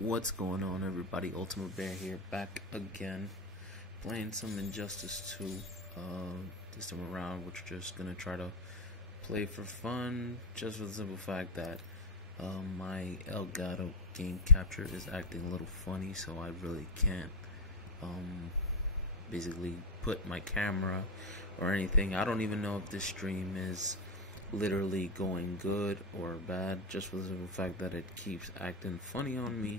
What's going on, everybody? Ultimate Bear here, back again, playing some Injustice 2. This time around, we're just gonna try to play for fun, just for the simple fact that my Elgato game capture is acting a little funny, so I really can't basically put my camera or anything. I don't even know if this stream is literally going good or bad, just for the simple fact that it keeps acting funny on me.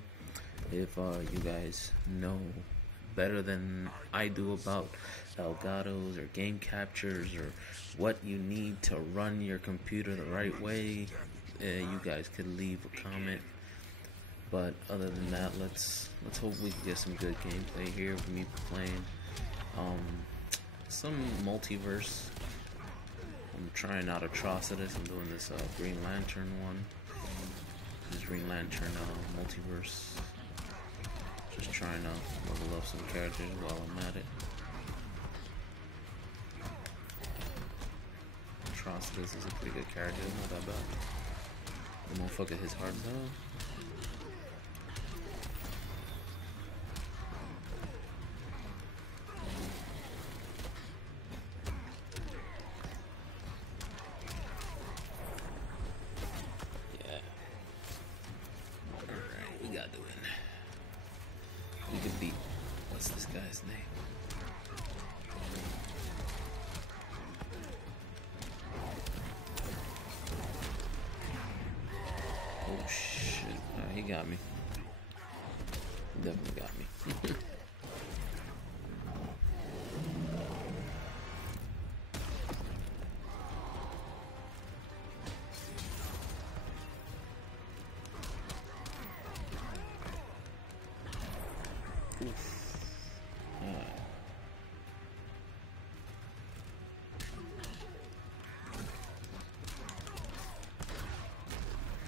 If you guys know better than I do about Elgatos or game captures or what you need to run your computer the right way, you guys could leave a comment. But other than that, let's hope we can get some good gameplay here with me playing some multiverse. I'm trying out Atrocitus. I'm doing this Green Lantern one. This Green Lantern multiverse. Just trying to level up some characters while I'm at it. Atrocitus is a pretty good character, not that bad. The motherfucker hits hard though. We could beat, what's this guy's name? Oh shit, he got me. He definitely got me.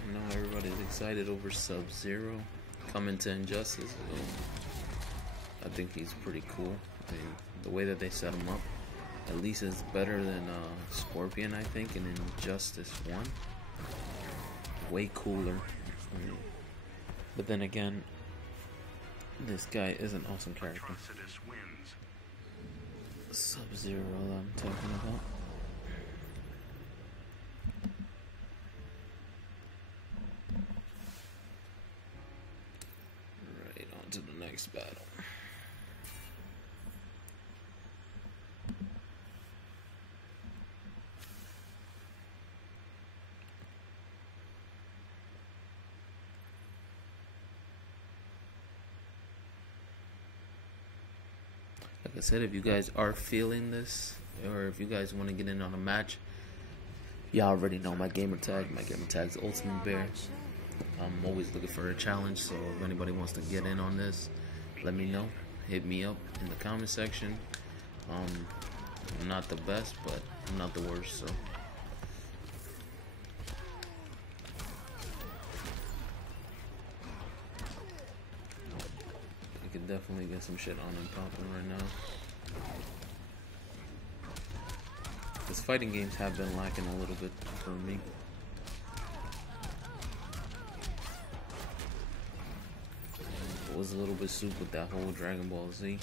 I know everybody's excited over Sub-Zero coming to Injustice. I think he's pretty cool. I mean, the way that they set him up, at least is better than Scorpion, I think, in Injustice 1. Way cooler. But then again, this guy is an awesome character. Sub-Zero that I'm talking about. Right on to the next battle. Like I said, if you guys are feeling this, or if you guys want to get in on a match, y'all already know my gamer tag. My gamer tag's Ultimate Bear. I'm always looking for a challenge, so if anybody wants to get in on this, let me know. Hit me up in the comment section. I'm not the best, but I'm not the worst, so. Could definitely get some shit on and popping right now. Because fighting games have been lacking a little bit for me. It was a little bit soup with that whole Dragon Ball Z.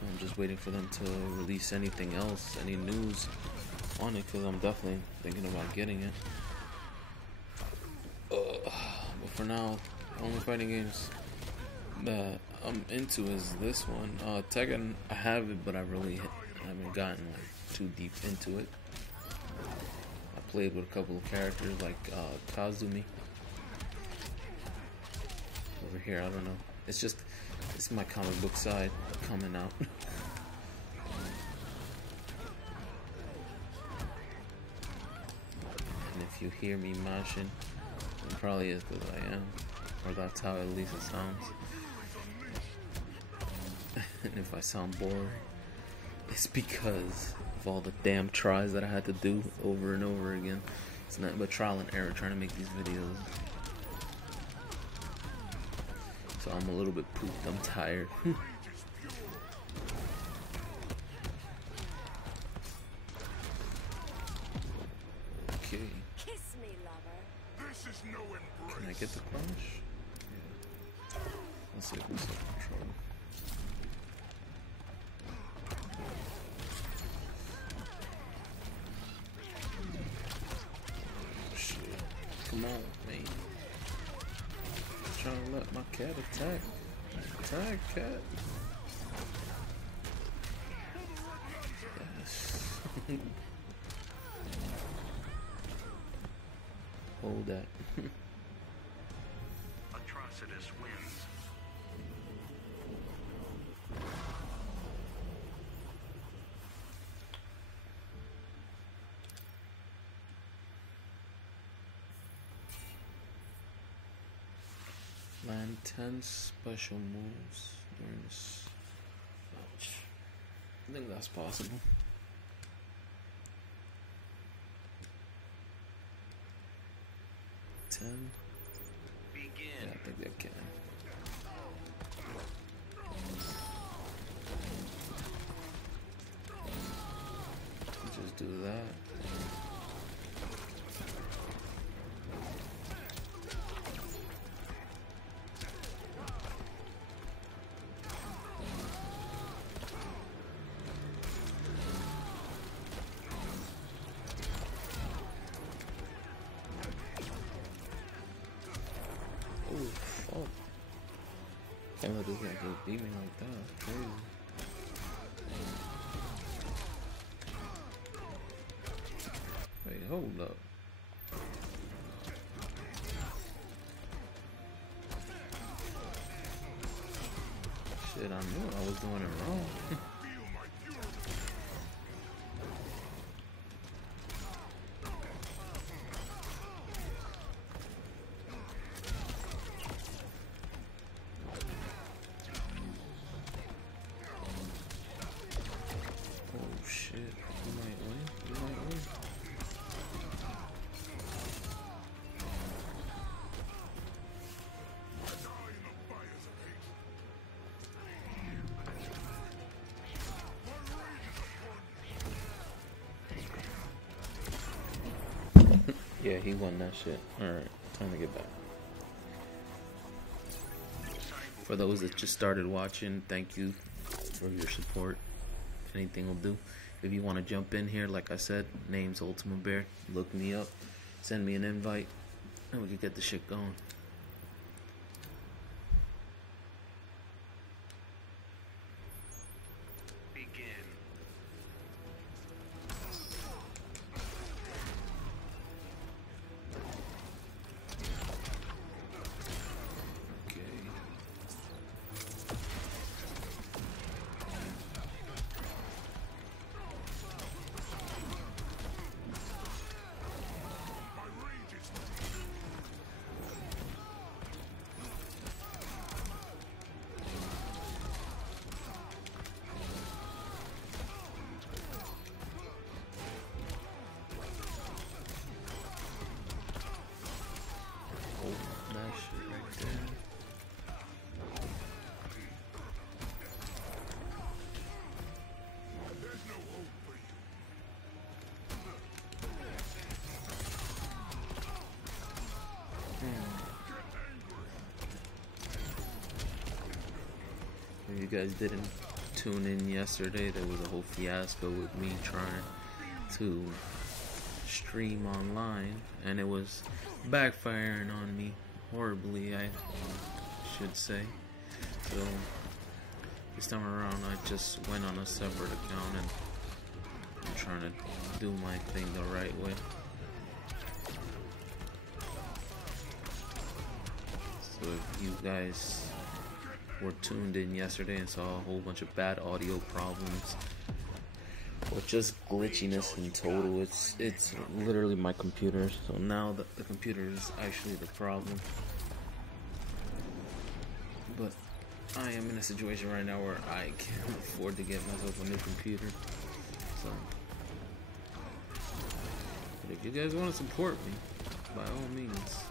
I'm just waiting for them to release anything else, any news on it, because I'm definitely thinking about getting it. But for now, only fighting games that I'm into is this one. Tekken, I have it, but I really haven't gotten like too deep into it. I played with a couple of characters like Kazumi. Over here, I don't know. It's my comic book side coming out. And if you hear me mashing, it probably is because I am, or that's how at least it sounds. And if I sound boring, it's because of all the damn tries that I had to do over and over again. It's nothing but trial and error trying to make these videos. So I'm a little bit pooped, I'm tired. Okay. Can I get the crash? Let's see if we still control. Shit. Come on, man. I'm trying to let my cat attack. Attack, cat. Yes. Hold that. Atrocitus wins. Land 10 special moves during this match. I think that's possible. Begin. Yeah, I think I can. Just do that. Oh, fuck. Can't let this guy just beat me like that. That's crazy. Wait, hold up. Shit, I knew I was doing it wrong. Oh shit, you might win. You might win. Yeah, he won that shit. Alright, time to get back. For those that just started watching, thank you for your support. Anything will do. If you want to jump in here, like I said, name's Ultimate Bear. Look me up, send me an invite, and we can get the shit going. Begin. Okay. Oh, that shit right there. If you guys didn't tune in yesterday, there was a whole fiasco with me trying to stream online, and it was backfiring on me horribly, I should say. So this time around, I just went on a separate account and I'm trying to do my thing the right way. So if you guys were tuned in yesterday and saw a whole bunch of bad audio problems or just glitchiness in total, it's literally my computer. So now the computer is actually the problem. But I am in a situation right now where I can't afford to get myself a new computer. So, but if you guys want to support me, by all means.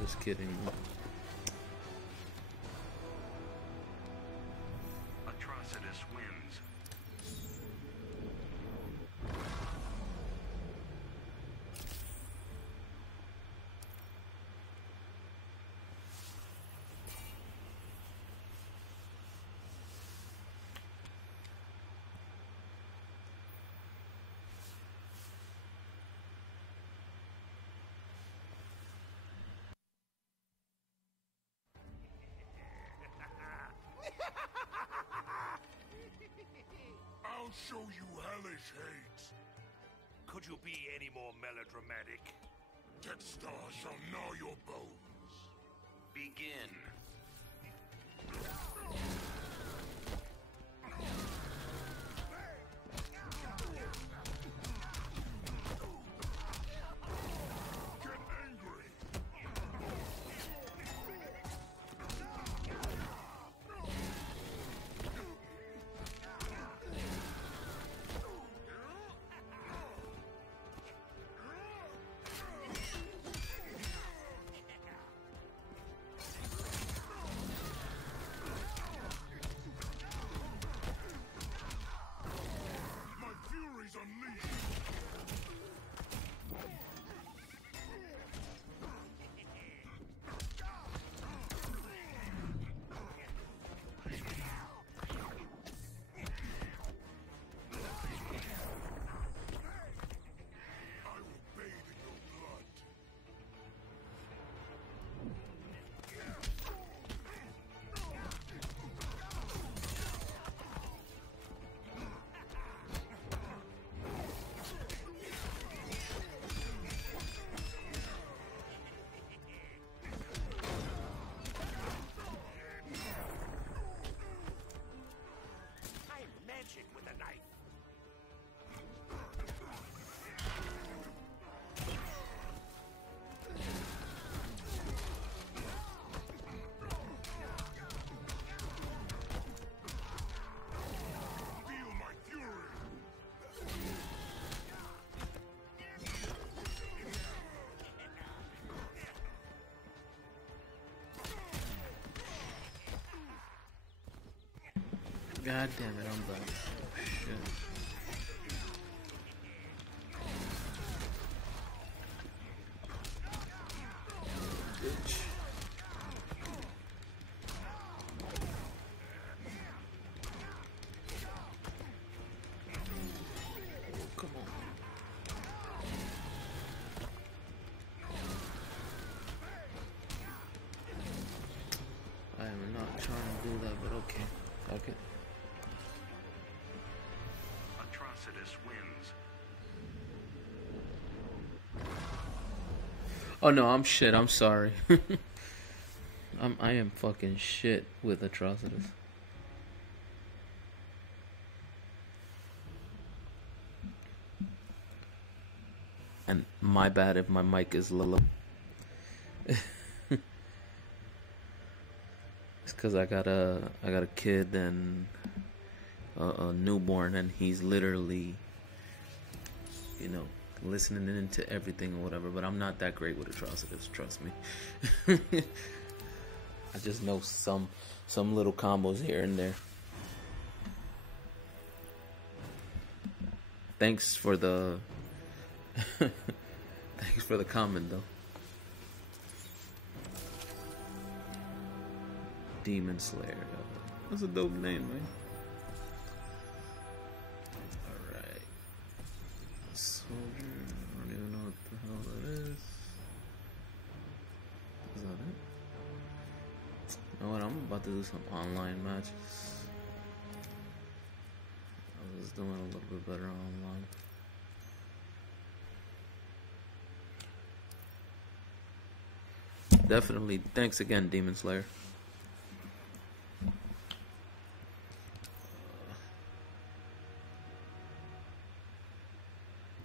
Just kidding. Atrocitus wins. I'll show you hellish hate. Could you be any more melodramatic? Dexter shall gnaw your bones. Begin. Get angry. My fury's unleashed. I will bathe in your blood. I'm magic with a knife. Feel my fury. God damn it, I'm done. Shit. Bitch. Come on. I am not trying to do that, but okay. Fuck it. Atrocitus wins. Oh no, I'm shit. I'm sorry. I am fucking shit with Atrocitus. And my bad if my mic is low. It's because I got a kid and a newborn, and he's literally, you know, listening into everything or whatever. But I'm not that great with Atrocitus, trust me. I just know some little combos here and there. Thanks for the thanks for the comment though. Demon Slayer. That's a dope name, man. Alright. Soldier. I don't even know what the hell that is. Is that it? You know what? I'm about to do some online matches. I was doing a little bit better online. Definitely. Thanks again, Demon Slayer.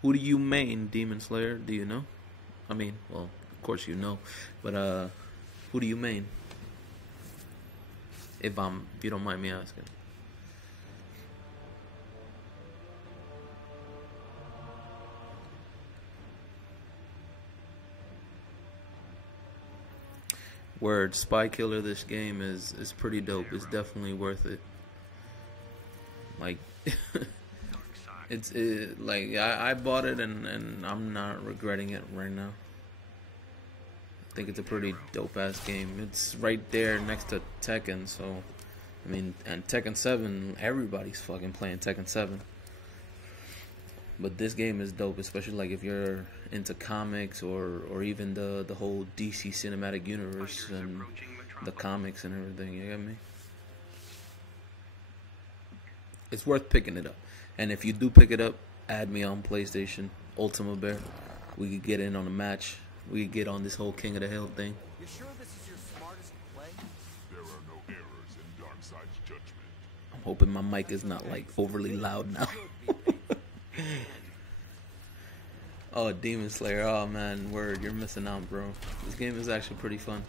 Who do you main, Demon Slayer? Do you know? I mean, well, of course you know, but who do you main? If you don't mind me asking. Word, Spy Killer, this game is pretty dope. It's definitely worth it. Like, like I bought it and I'm not regretting it right now. I think it's a pretty dope ass game. It's right there next to Tekken, so I mean, and Tekken 7, everybody's fucking playing Tekken 7. But this game is dope, especially like if you're into comics or even the whole DC cinematic universe and the comics and everything. You get me? It's worth picking it up. And if you do pick it up, add me on PlayStation Ultima Bear. We could get in on a match. We could get on this whole King of the Hill thing. You sure this is your smartest play? There are no errors in Darkseid's judgment. I'm hoping my mic is not like overly loud now. Oh, Demon Slayer. Oh man, word, you're missing out, bro. This game is actually pretty fun.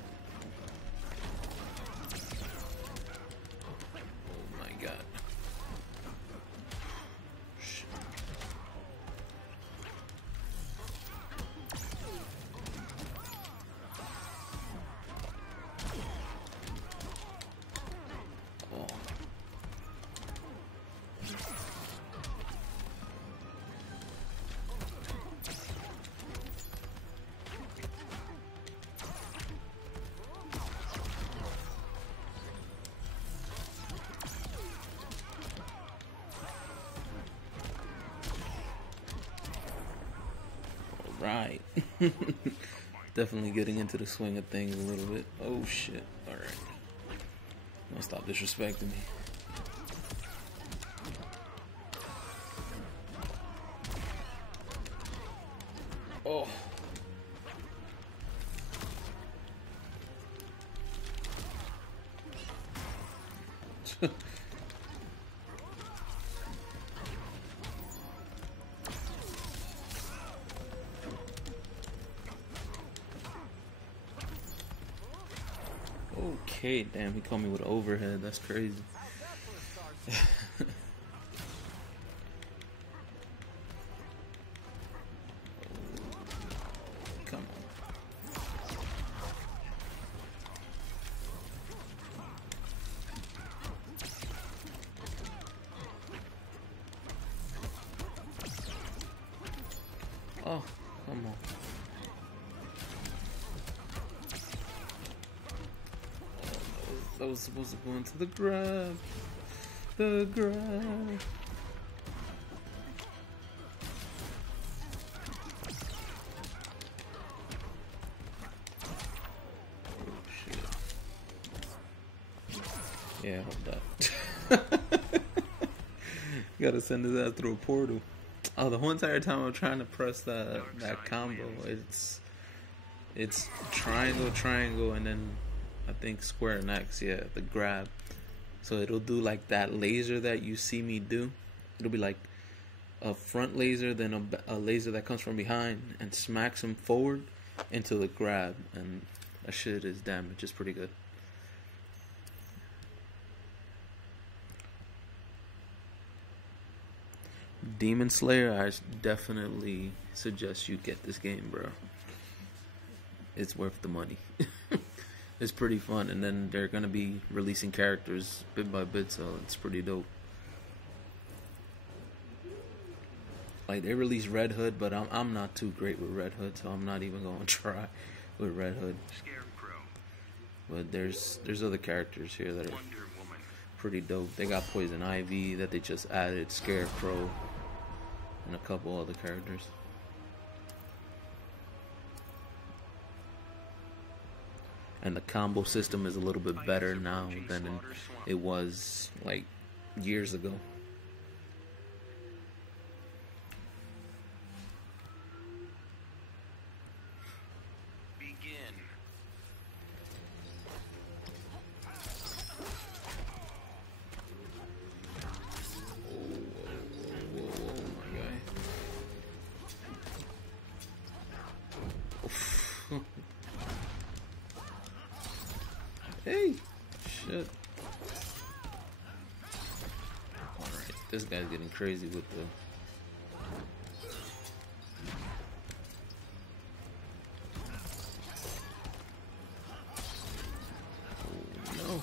Oh my god. Shit. Oh. Right. Definitely getting into the swing of things a little bit. Oh shit. Alright. Don't stop disrespecting me. Oh. Okay, damn, he caught me with an overhead. That's crazy. Come on. Oh, come on. That was supposed to go into the grab. The grab. Oh shit. Yeah, hold that. Gotta send his ass through a portal. Oh, the whole entire time I'm trying to press that combo, it's triangle, and then I think square and X, yeah, the grab. So it'll do like that laser that you see me do. It'll be like a front laser, then a laser that comes from behind and smacks him forward into the grab. And that shit is damage. It's pretty good. Demon Slayer, I definitely suggest you get this game, bro. It's worth the money. It's pretty fun, and then they're gonna be releasing characters bit by bit, so it's pretty dope. Like, they released Red Hood, but I'm not too great with Red Hood, so I'm not even gonna try with Red Hood. Scarecrow. But there's other characters here that are Wonder Woman. pretty dope. They got Poison Ivy that they just added, Scarecrow, and a couple other characters. And the combo system is a little bit better now than it was like years ago. Begin. Whoa, my guy. Oof. Hey, shit. Alright, this guy's getting crazy with the... Oh, no.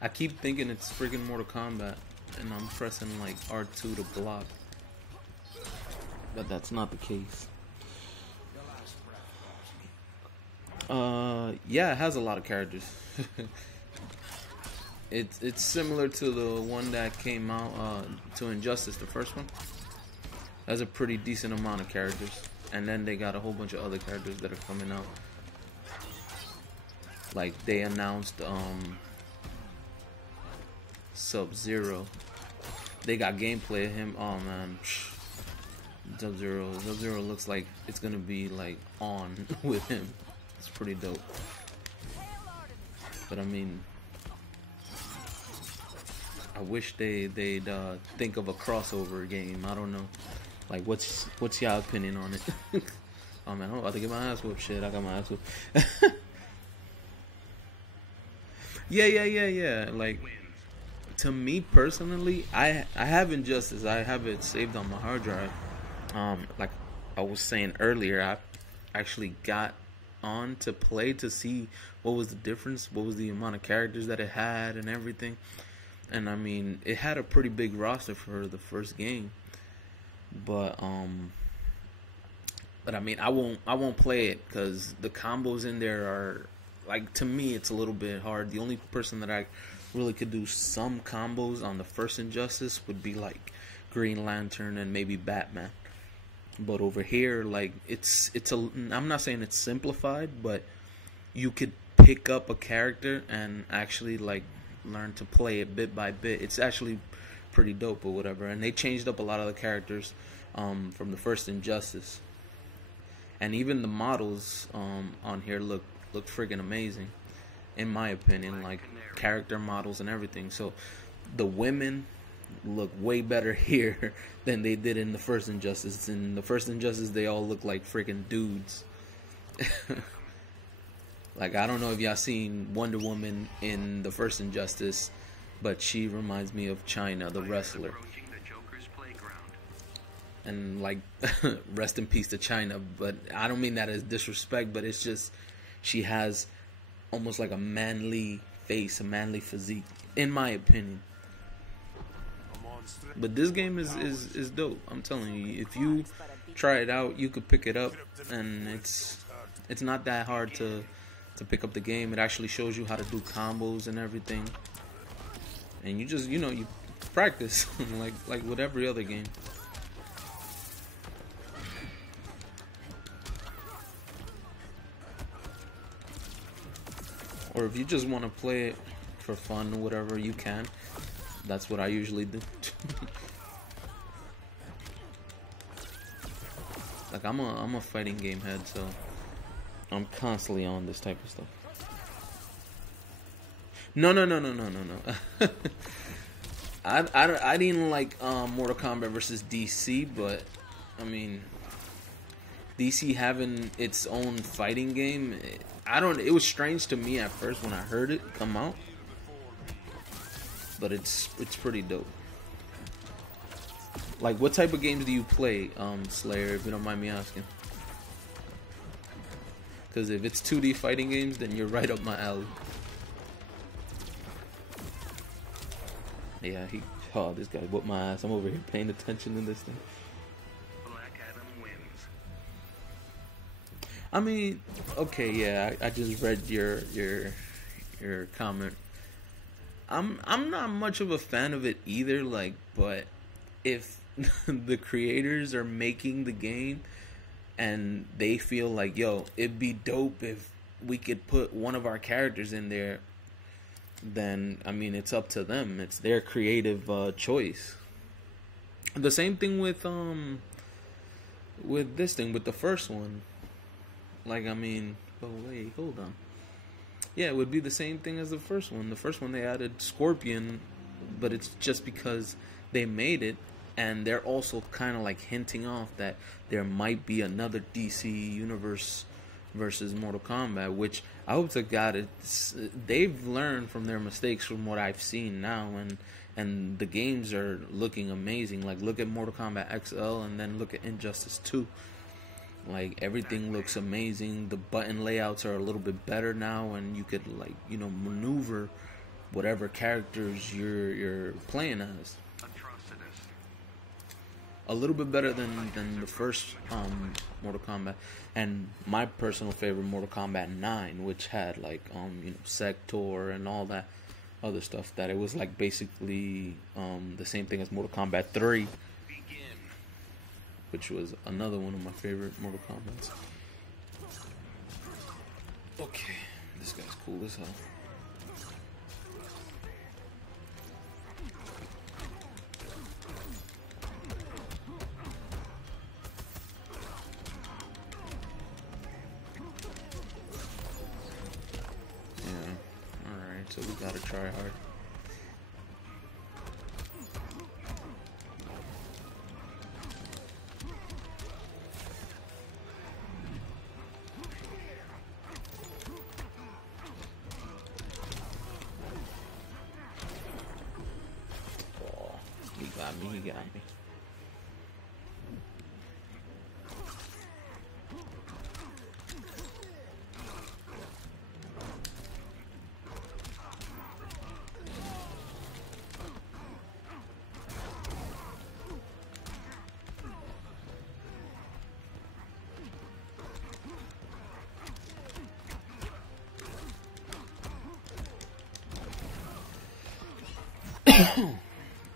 I keep thinking it's freaking Mortal Kombat, and I'm pressing like R2 to block. But that's not the case. Yeah, it has a lot of characters. It's similar to the one that came out to Injustice, the first one. That's a pretty decent amount of characters, and then they got a whole bunch of other characters that are coming out. Like, they announced Sub-Zero. They got gameplay of him. Oh man, Sub-Zero looks like it's gonna be like on with him. It's pretty dope. But I mean, I wish they'd think of a crossover game. I don't know. Like, what's y'all opinion on it? Oh man, I'm about to get my ass whooped. Shit, I got my ass whooped. Yeah. Like, to me personally, I have Injustice. I have it saved on my hard drive. Like I was saying earlier, I actually got on to play to see what was the difference, what was the amount of characters that it had and everything. And I mean, it had a pretty big roster for the first game. But I mean, I won't play it because the combos in there are, like, to me it's a little bit hard. The only person that I really could do some combos on the first Injustice would be like Green Lantern and maybe Batman. But over here, like, I'm not saying it's simplified, but you could pick up a character and actually like learn to play it bit by bit. It's actually pretty dope or whatever. And they changed up a lot of the characters from the first Injustice. And even the models on here look friggin' amazing, in my opinion. Like, character models and everything. So the women look way better here than they did in the first Injustice. In the first Injustice, they all look like freaking dudes. Like, I don't know if y'all seen Wonder Woman in the first Injustice, but she reminds me of China, the wrestler. And, like, rest in peace to China, but I don't mean that as disrespect, but it's just, she has almost like a manly face, a manly physique, in my opinion. But this game is dope. I'm telling you, if you try it out, you could pick it up, and it's not that hard to pick up the game. It actually shows you how to do combos and everything, and you just, you practice like with every other game. Or if you just want to play it for fun or whatever, you can. That's what I usually do. Like, I'm a fighting game head, so I'm constantly on this type of stuff. No. I didn't like Mortal Kombat versus DC, but I mean, DC having its own fighting game, it was strange to me at first when I heard it come out. But it's pretty dope. Like, what type of games do you play, Slayer, if you don't mind me asking? Because if it's 2D fighting games, then you're right up my alley. Yeah, this guy whooped my ass. I'm over here paying attention to this thing. Black Adam wins. I mean, okay, yeah, I just read your comment. I'm not much of a fan of it either, like, but if the creators are making the game and they feel like, yo, it'd be dope if we could put one of our characters in there, then I mean, it's up to them. It's their creative choice. The same thing with this thing, with the first one. Like, I mean, oh wait, hold on. Yeah, it would be the same thing as the first one. The first one, they added Scorpion, but it's just because they made it, and they're also kind of like hinting off that there might be another DC universe versus Mortal Kombat, which I hope to God they've learned from their mistakes from what I've seen now, and the games are looking amazing. Like, look at Mortal Kombat XL and then look at Injustice 2. Like, everything looks amazing. The button layouts are a little bit better now, and you could, like, maneuver whatever characters you're playing as. A little bit better than the first Mortal Kombat, and my personal favorite, Mortal Kombat 9, which had like Sector and all that other stuff. That it was like basically the same thing as Mortal Kombat 3. Which was another one of my favorite Mortal Kombats. Okay, this guy's cool as hell. gotta try hard. Oh, he got me, he got me.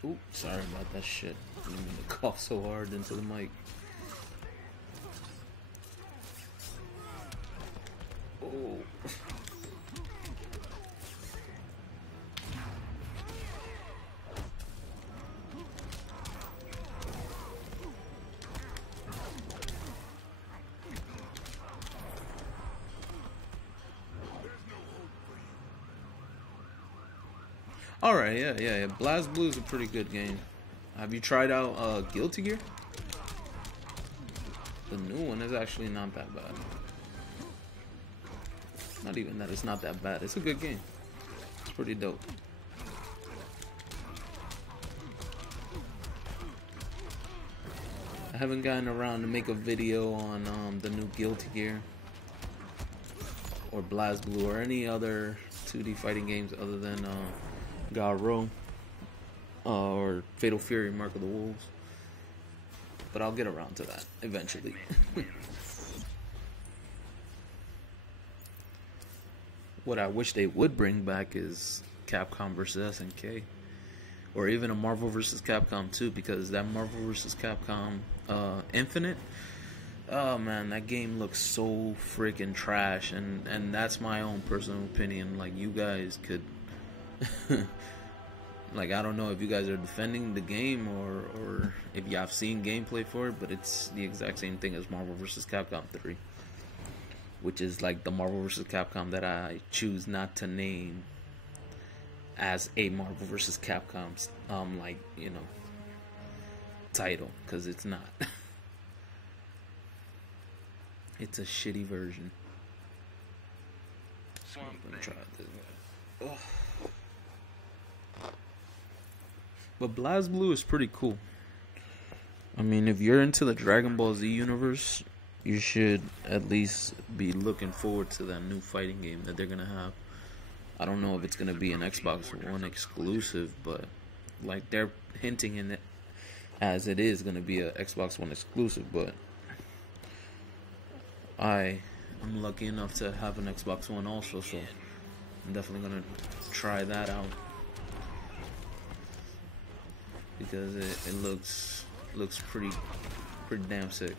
Oops, sorry about that shit. I didn't mean to cough so hard into the mic. Oh. Alright, yeah. BlazBlue is a pretty good game. Have you tried out Guilty Gear? The new one is actually not that bad. Not even that it's not that bad. It's a good game. It's pretty dope. I haven't gotten around to make a video on the new Guilty Gear or BlazBlue or any other 2D fighting games other than Garo or Fatal Fury Mark of the Wolves, but I'll get around to that eventually. What I wish they would bring back is Capcom vs SNK, or even a Marvel vs Capcom 2, because that Marvel vs Capcom Infinite, oh man, that game looks so freaking trash, and that's my own personal opinion. Like, you guys could like, I don't know if you guys are defending the game or if you have seen gameplay for it, but it's the exact same thing as Marvel vs Capcom 3, which is like the Marvel vs Capcom that I choose not to name as a Marvel vs Capcom's like, you know, title, because it's not. It's a shitty version. I'm gonna try this one. Ugh. But BlazBlue is pretty cool. I mean, if you're into the Dragon Ball Z universe, you should at least be looking forward to that new fighting game that they're gonna have. I don't know if it's gonna be an Xbox One exclusive, but like, they're hinting in it as it is gonna be an Xbox One exclusive. But I'm lucky enough to have an Xbox One also, so I'm definitely gonna try that out, because it looks pretty damn sick.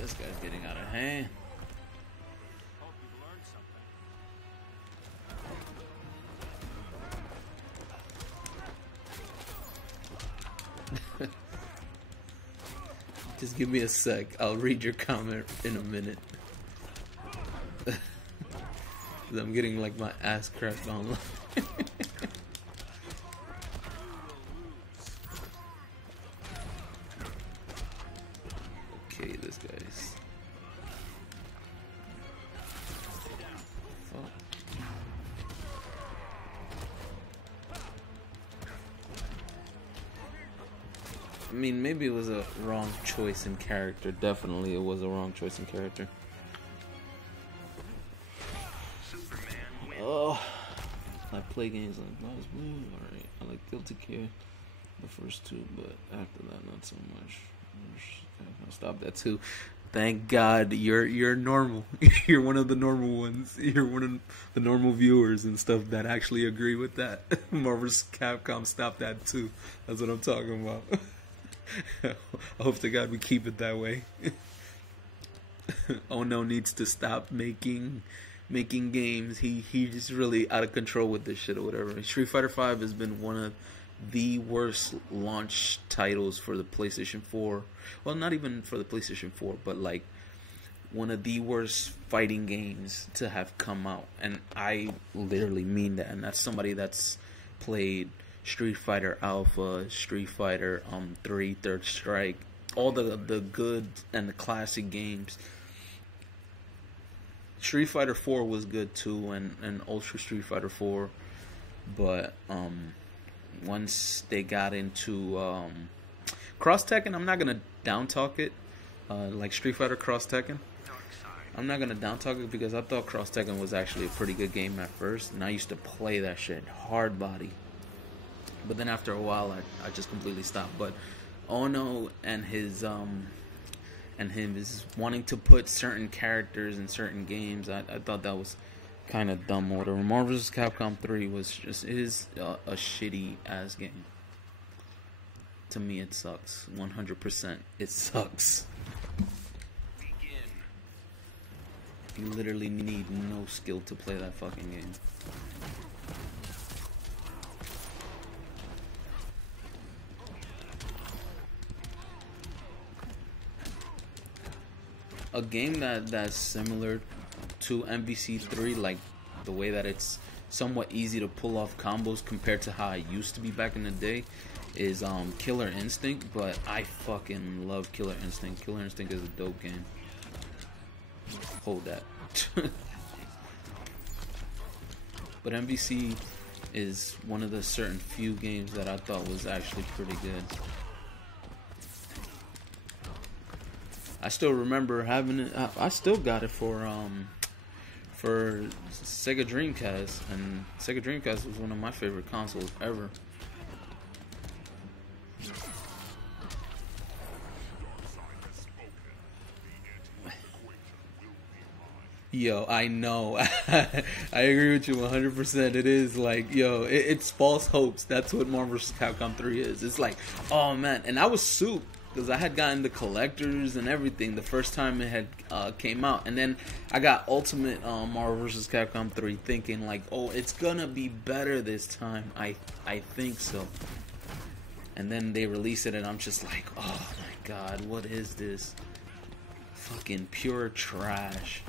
This guy's getting out of hand. Hope you learned something. Just give me a sec. I'll read your comment in a minute. I'm getting like my ass cracked online. Okay, this guy's. Fuck. I mean, maybe it was a wrong choice in character. Definitely, it was a wrong choice in character. Oh, I play games like BlazBlue. Alright, I like Guilty Gear. the first two, but after that, not so much. I'll stop that too. Thank God you're normal. You're one of the normal ones. You're one of the normal viewers and stuff that actually agree with that. Marvel vs. Capcom, stop that too. That's what I'm talking about. I hope to God we keep it that way. Ono needs to stop making games. He's really out of control with this shit or whatever. Street Fighter V has been one of the worst launch titles for the PlayStation 4. Well, not even for the PlayStation 4, but like one of the worst fighting games to have come out. And I literally mean that. And that's somebody that's played Street Fighter Alpha, Street Fighter 3, Third Strike, all the good and the classic games. Street Fighter 4 was good too, and Ultra Street Fighter 4, but once they got into Cross Tekken, I'm not gonna down talk it, like Street Fighter Cross Tekken. I'm not gonna down talk it because I thought Cross Tekken was actually a pretty good game at first, and I used to play that shit hard body. But then after a while, I just completely stopped. But Ono and his him is wanting to put certain characters in certain games. I thought that was kind of dumb or whatever. Marvel vs. Capcom 3 is a shitty ass game. To me, it sucks. 100%. It sucks. You literally need no skill to play that fucking game. A game that's similar to MVC3, like the way that it's somewhat easy to pull off combos compared to how it used to be back in the day, is Killer Instinct. But I fucking love Killer Instinct. Killer Instinct is a dope game. Hold that. But MVC is one of the certain few games that I thought was actually pretty good. I still remember having it. I still got it for Sega Dreamcast, and Sega Dreamcast was one of my favorite consoles ever. Yo, I know. I agree with you 100%. It is like, yo, it's false hopes. That's what Marvel vs. Capcom 3 is. It's like, oh man. And I was soup because I had gotten the collectors and everything the first time it had came out. And then I got Ultimate Marvel vs. Capcom 3 thinking like, oh, it's gonna be better this time. I think so. And then they release it and I'm just like, oh my god, what is this? Fucking pure trash.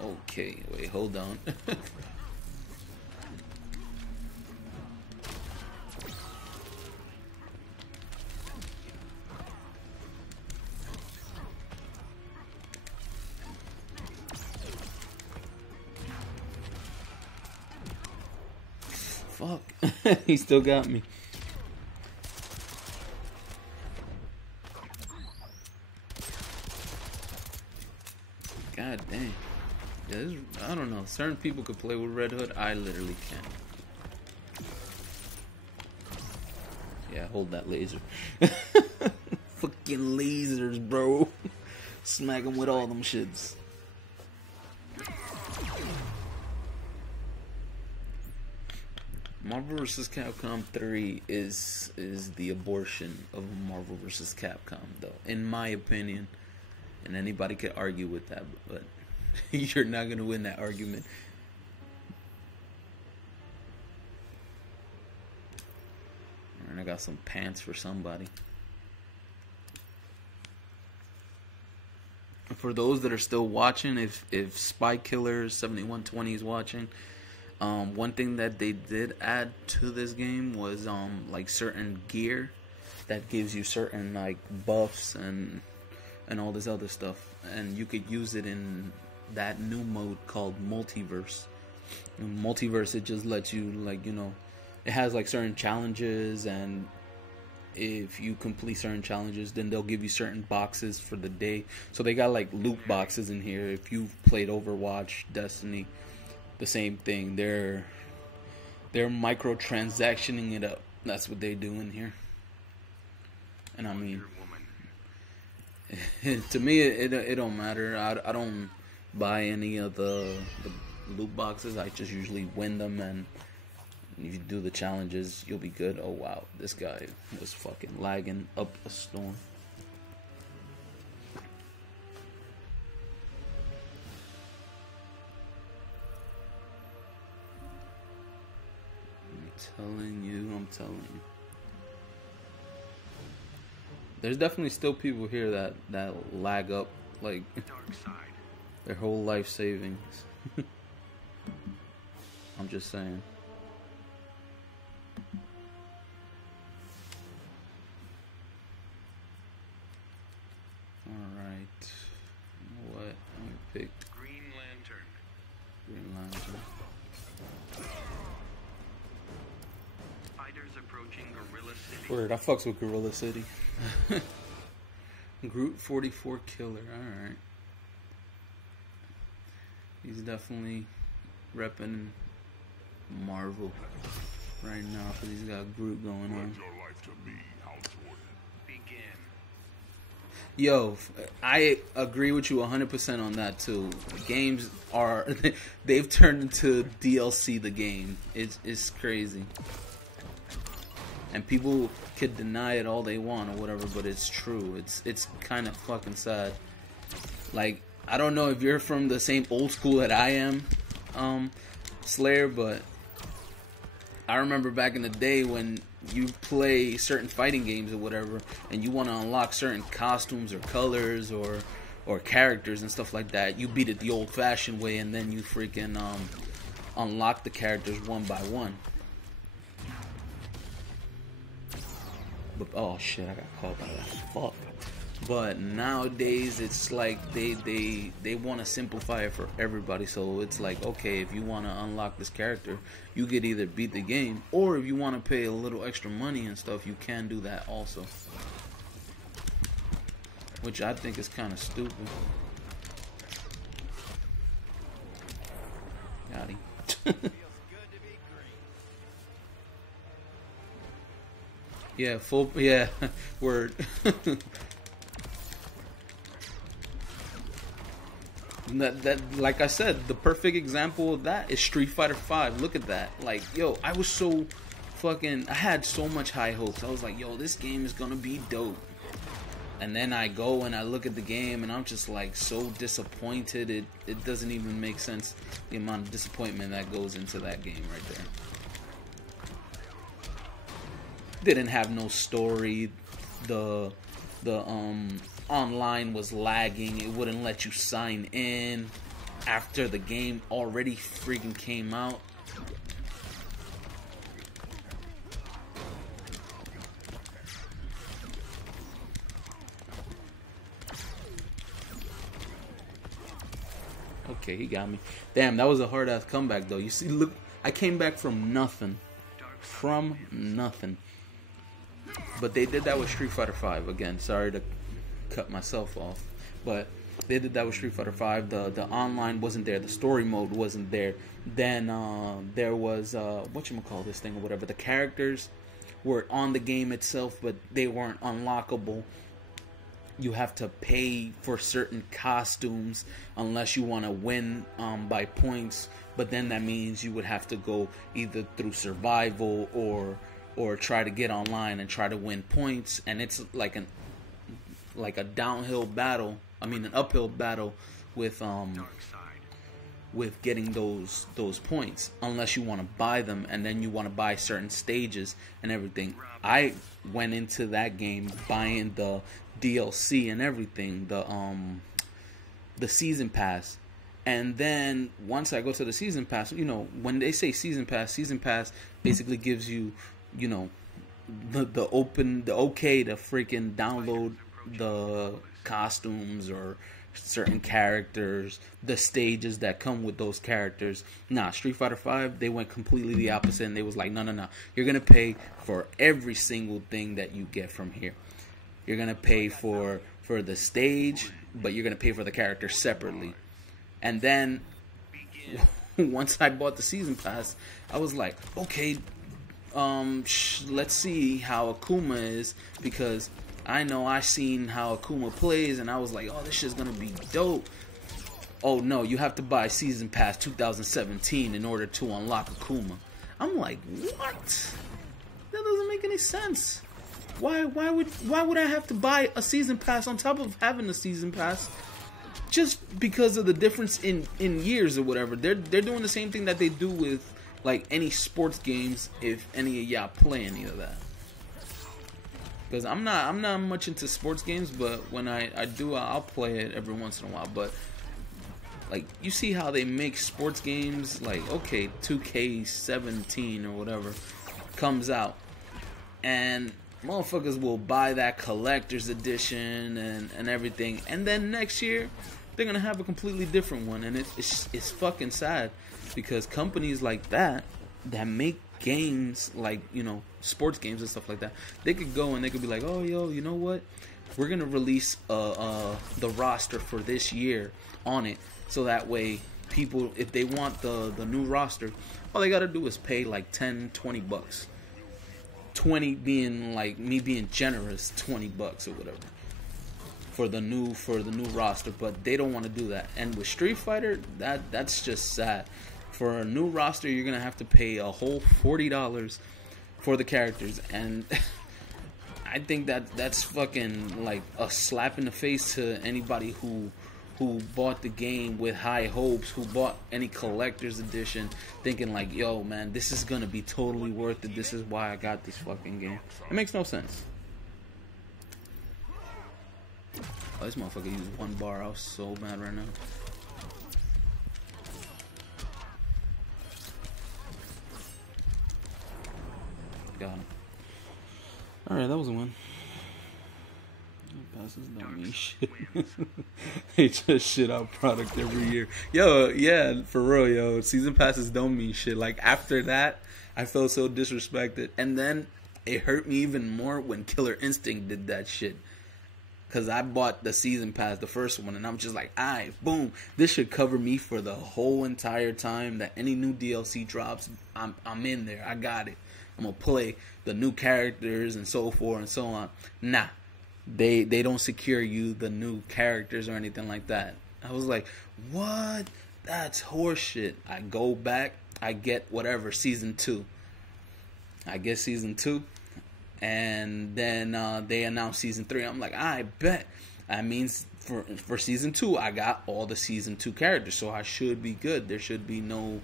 Okay, wait, hold on. Fuck. He still got me. God dang. Yeah, I don't know. Certain people could play with Red Hood. I literally can't. Yeah, hold that laser. Fucking lasers, bro. Smack them with all them shits. Marvel vs. Capcom 3 is the abortion of Marvel vs. Capcom, though, in my opinion. And anybody could argue with that, but you're not going to win that argument. And I got some pants for somebody. For those that are still watching, if Spy Killer 7120 is watching, one thing that they did add to this game was like certain gear that gives you certain like buffs and all this other stuff, and you could use it in that new mode called Multiverse. In Multiverse, it just lets you, like, you know, it has like certain challenges, and if you complete certain challenges, then they'll give you certain boxes for the day. So they got like loot boxes in here. If you've played Overwatch, Destiny, the same thing. They're microtransactioning it up. That's what they're doing here. And I mean, to me, it don't matter. I don't buy any of the loot boxes. I just usually win them, and if you do the challenges, you'll be good. Oh wow, this guy was fucking lagging up a storm. I'm telling you. There's definitely still people here that lag up like their whole life savings. I'm just saying. Alright. You know what? I'm gonna pick Green Lantern. Green Lantern. Fighters approaching Gorilla City. Word, I fucks with Gorilla City. Groot 44 killer, alright. He's definitely repping Marvel right now because he's got Groot going on. Your life to me, House Warden. Begin. Yo, I agree with you 100% on that too. Games are, they've turned into DLC the game. It's crazy. And people could deny it all they want or whatever, but it's true. It's kind of fucking sad. Like, I don't know if you're from the same old school that I am, Slayer, but I remember back in the day when you play certain fighting games or whatever, and you want to unlock certain costumes or colors or characters and stuff like that. You beat it the old-fashioned way, and then you freaking unlock the characters one by one. But, oh shit, I got caught by that. Fuck. But nowadays it's like they want to simplify it for everybody. So it's like, okay, if you want to unlock this character, you could either beat the game, or if you want to pay a little extra money and stuff, you can do that also. Which I think is kind of stupid. Got him. Yeah, full. Yeah, word. that, like I said, the perfect example of that is Street Fighter V. Look at that. Like, yo, I was so fucking. I had so much high hopes. I was like, yo, this game is gonna be dope. And then I go and I look at the game, and I'm just like so disappointed. It doesn't even make sense, the amount of disappointment that goes into that game right there. Didn't have no story. The online was lagging. It wouldn't let you sign in after the game already freaking came out. Okay, he got me. Damn, that was a hard ass comeback though. You see, look, I came back from nothing. From nothing. But they did that with Street Fighter V. Again, sorry to cut myself off, but they did that with Street Fighter V. The online wasn't there. The story mode wasn't there. Then there was whatchamacall this thing or whatever. The characters were on the game itself, but they weren't unlockable. You have to pay for certain costumes unless you want to win by points. But then that means you would have to go either through survival or try to get online and try to win points, and it's like a downhill battle. I mean, an uphill battle with getting those points, unless you want to buy them, and then you want to buy certain stages and everything. I went into that game buying the DLC and everything, the season pass. And then once I go to the season pass, you know, when they say season pass basically gives you, you know, the okay to freaking download the costumes or certain characters, the stages that come with those characters. Nah, Street Fighter V, they went completely the opposite, and they was like, no, you're gonna pay for every single thing that you get from here. You're gonna pay for the stage, but you're gonna pay for the character separately. And then once I bought the season pass, I was like, okay, let's see how Akuma is, because I know I seen how Akuma plays, and I was like, oh, this shit's gonna be dope. Oh no, you have to buy season pass 2017 in order to unlock Akuma. I'm like, what? That doesn't make any sense. Why would I have to buy a season pass on top of having a season pass? Just because of the difference in years or whatever. They're doing the same thing that they do with like any sports games, if any of y'all play any of that. Because I'm not much into sports games, but when I do, I'll play it every once in a while. But like, you see how they make sports games, like, okay, 2K17 or whatever comes out, and motherfuckers will buy that collector's edition and everything, and then next year they're gonna have a completely different one, and it's fucking sad, because companies like that make games, like, you know, sports games and stuff like that, they could go and they could be like, oh, yo, you know what, we're gonna release the roster for this year on it, so that way people, if they want the new roster, all they gotta do is pay like $10-20. 20 being like me being generous, $20 or whatever for the new roster, but they don't want to do that. And with Street Fighter, that's just sad. For a new roster, you're gonna have to pay a whole $40 for the characters, and I think that's fucking like a slap in the face to anybody who bought the game with high hopes, who bought any collector's edition thinking like, yo, man, this is gonna be totally worth it, this is why I got this fucking game. It makes no sense. Oh, this motherfucker used one bar. I was so mad right now. Got him. Alright, that was a win. Passes don't mean shit. They just shit out product every year. Yo, yeah, for real, yo. Season passes don't mean shit. Like, after that, I felt so disrespected. And then it hurt me even more when Killer Instinct did that shit. Because I bought the season pass, the first one, and I'm just like, alright, boom. This should cover me for the whole entire time that any new DLC drops. I'm in there. I got it. I'm going to play the new characters and so forth and so on. Nah. They don't secure you the new characters or anything like that. I was like, what? That's horseshit. I go back, I get whatever, season 2. I get season 2, and then they announce season 3. I'm like, I bet. That means for season 2, I got all the season 2 characters, so I should be good. There should be no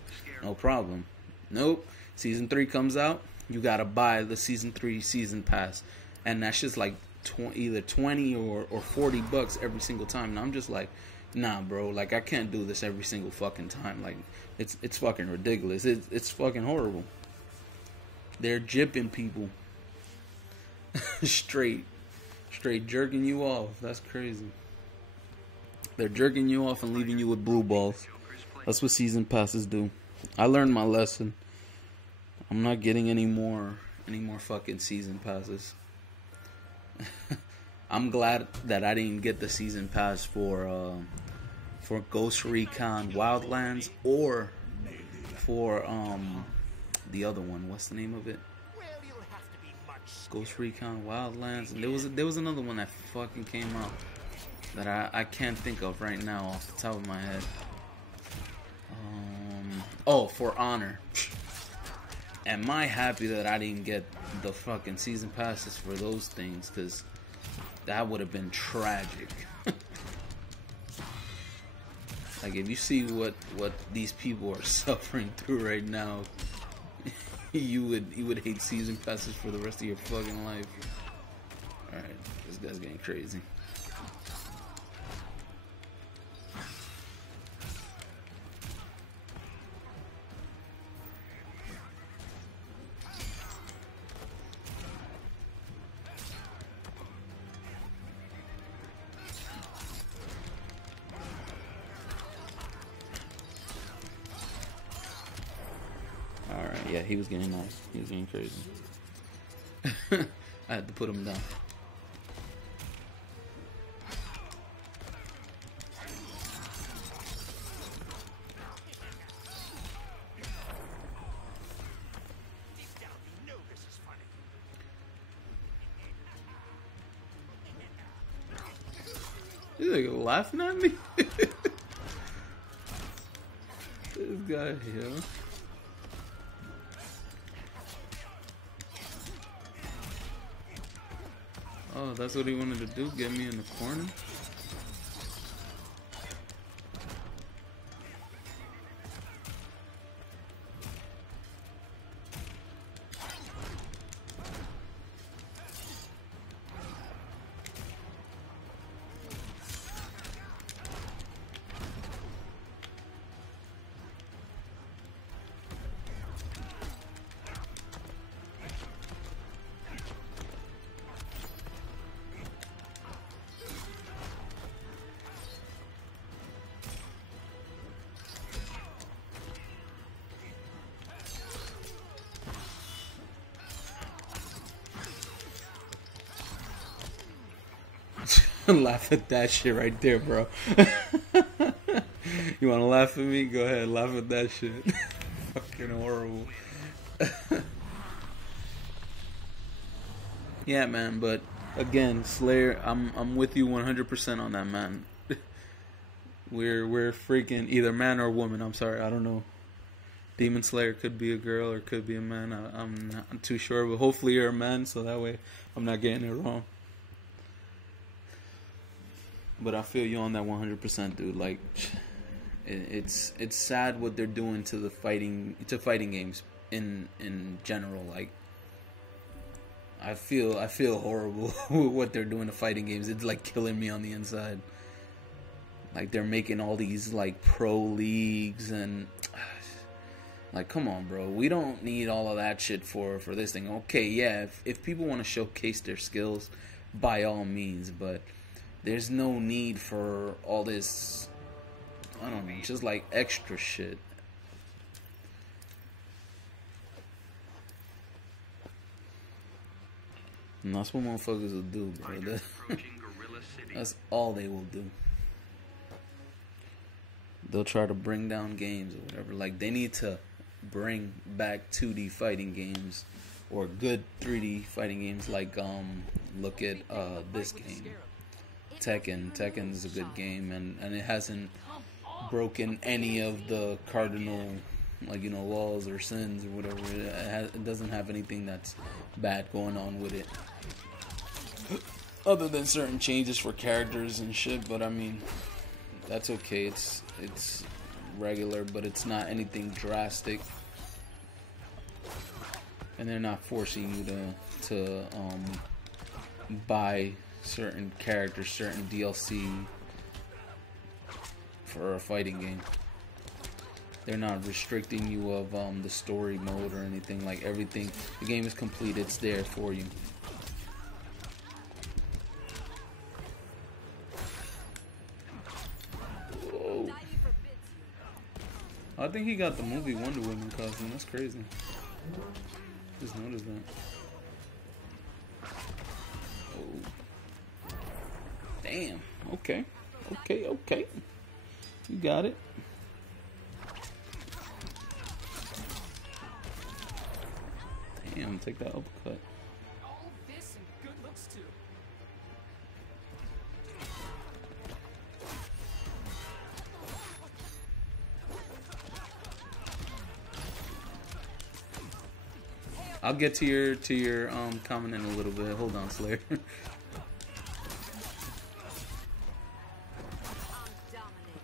problem. Nope. Season 3 comes out, you gotta buy the season 3 season pass, and that's just like either 20 or $40 every single time. And I'm just like, nah, bro, like, I can't do this every single fucking time. Like, it's fucking ridiculous. It's fucking horrible. They're gypping people. straight jerking you off. That's crazy. They're jerking you off and leaving you with blue balls. That's what season passes do. I learned my lesson. I'm not getting any more fucking season passes. I'm glad that I didn't get the season pass for Ghost Recon Wildlands, or for the other one. What's the name of it? Ghost Recon Wildlands. And there was another one that fucking came out that I can't think of right now off the top of my head. Oh, For Honor. Am I happy that I didn't get the fucking season passes for those things, because that would have been tragic. Like, if you see what these people are suffering through right now, you would hate season passes for the rest of your fucking life. Alright, this guy's getting crazy. Yeah, he was getting nice. He was getting crazy. I had to put him down. He's like laughing at me. This guy here. Oh, that's what he wanted to do? Get me in the corner? Laugh at that shit right there, bro. You wanna laugh at me? Go ahead, laugh at that shit. Fucking horrible. Yeah, man, but again, Slayer, I'm with you 100% on that, man. We're freaking either man or woman. I'm sorry, I don't know. Demon Slayer could be a girl or could be a man. I'm not too sure, but hopefully you're a man, so that way I'm not getting it wrong. But I feel you on that 100%, dude. Like, it's sad what they're doing to the fighting games in general. Like, I feel horrible with what they're doing to fighting games. It's like killing me on the inside. Like, they're making all these like pro leagues and like, come on, bro. We don't need all of that shit for this thing. Okay, yeah, if people want to showcase their skills, by all means, but there's no need for all this, I don't know, just like extra shit. And that's what motherfuckers will do, bro. Fighters approaching Gorilla City. That's all they will do. They'll try to bring down games or whatever. Like, they need to bring back 2D fighting games or good 3D fighting games. Like, look at this game. Tekken is a good game, and it hasn't broken any of the cardinal, like, you know, laws or sins or whatever. It doesn't have anything that's bad going on with it, other than certain changes for characters and shit. But I mean, that's okay. It's regular, but it's not anything drastic, and they're not forcing you to buy certain characters, certain DLC for a fighting game. They're not restricting you of the story mode or anything. Like, everything, the game is complete, it's there for you. Whoa. I think he got the movie Wonder Woman costume. That's crazy. Just noticed that. Oh. Damn. Okay. You got it. Damn, take that uppercut. All this and good looks too. I'll get to your comment in a little bit. Hold on, Slayer.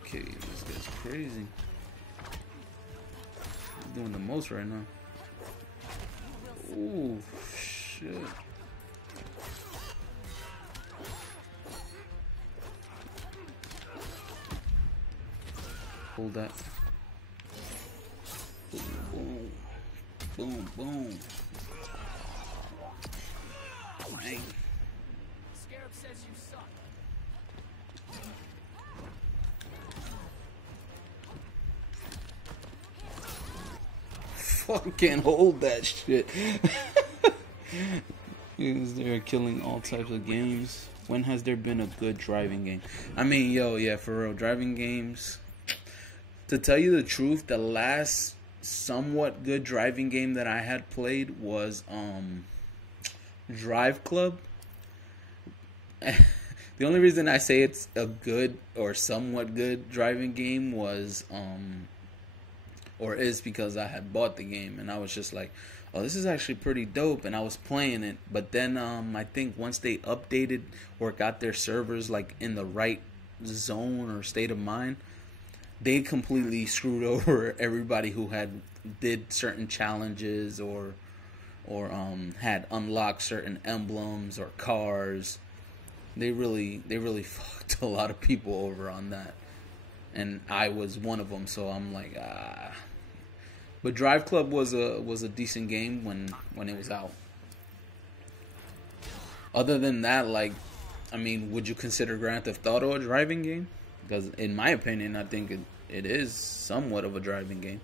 Okay, this guy's crazy. He's doing the most right now. Ooh, shit. Hold that. Boom, boom, boom. Dang. Scarab says you suck. Fucking hold that shit. They're killing all types of games. When has there been a good driving game? I mean, yo, yeah, for real, driving games. To tell you the truth, the last somewhat good driving game that I had played was Drive Club. This The only reason I say it's a good or somewhat good driving game was or is because I had bought the game and I was just like, oh, this is actually pretty dope, and I was playing it. But then I think once they updated or got their servers like in the right zone or state of mind, they completely screwed over everybody who had did certain challenges or had unlocked certain emblems or cars. They really fucked a lot of people over on that, and I was one of them. So I'm like, ah. But Drive Club was a decent game when it was out. Other than that, like, I mean, would you consider Grand Theft Auto a driving game? Because in my opinion, I think it is somewhat of a driving game.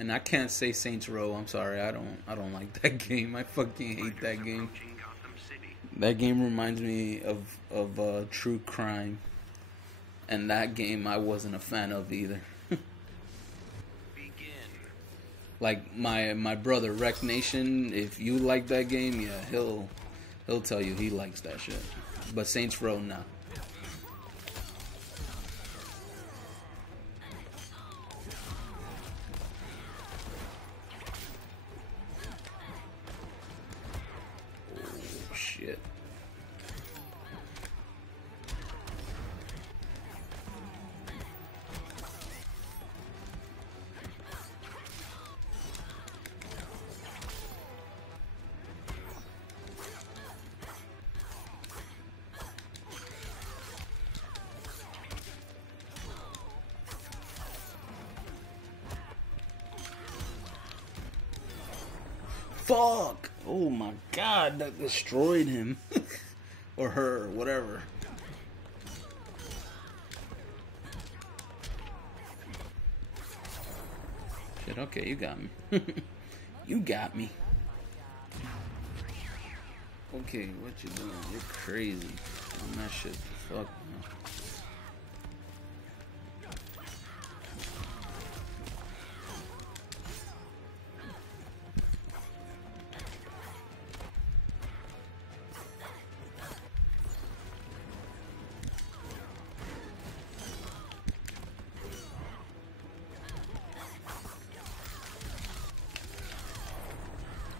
And I can't say Saints Row. I'm sorry, I don't like that game. I fucking hate that game. Approaching Gotham City. That game reminds me of True Crime, and that game I wasn't a fan of either. Begin. Like my brother Rec Nation, if you like that game, yeah, he'll tell you he likes that shit. But Saints Row, nah. Oh shit. Fuck! Oh my god, that destroyed him. Or her, or whatever. Shit, okay, you got me. You got me. Okay, what you doing? You're crazy. I'm that shit. Fuck, man.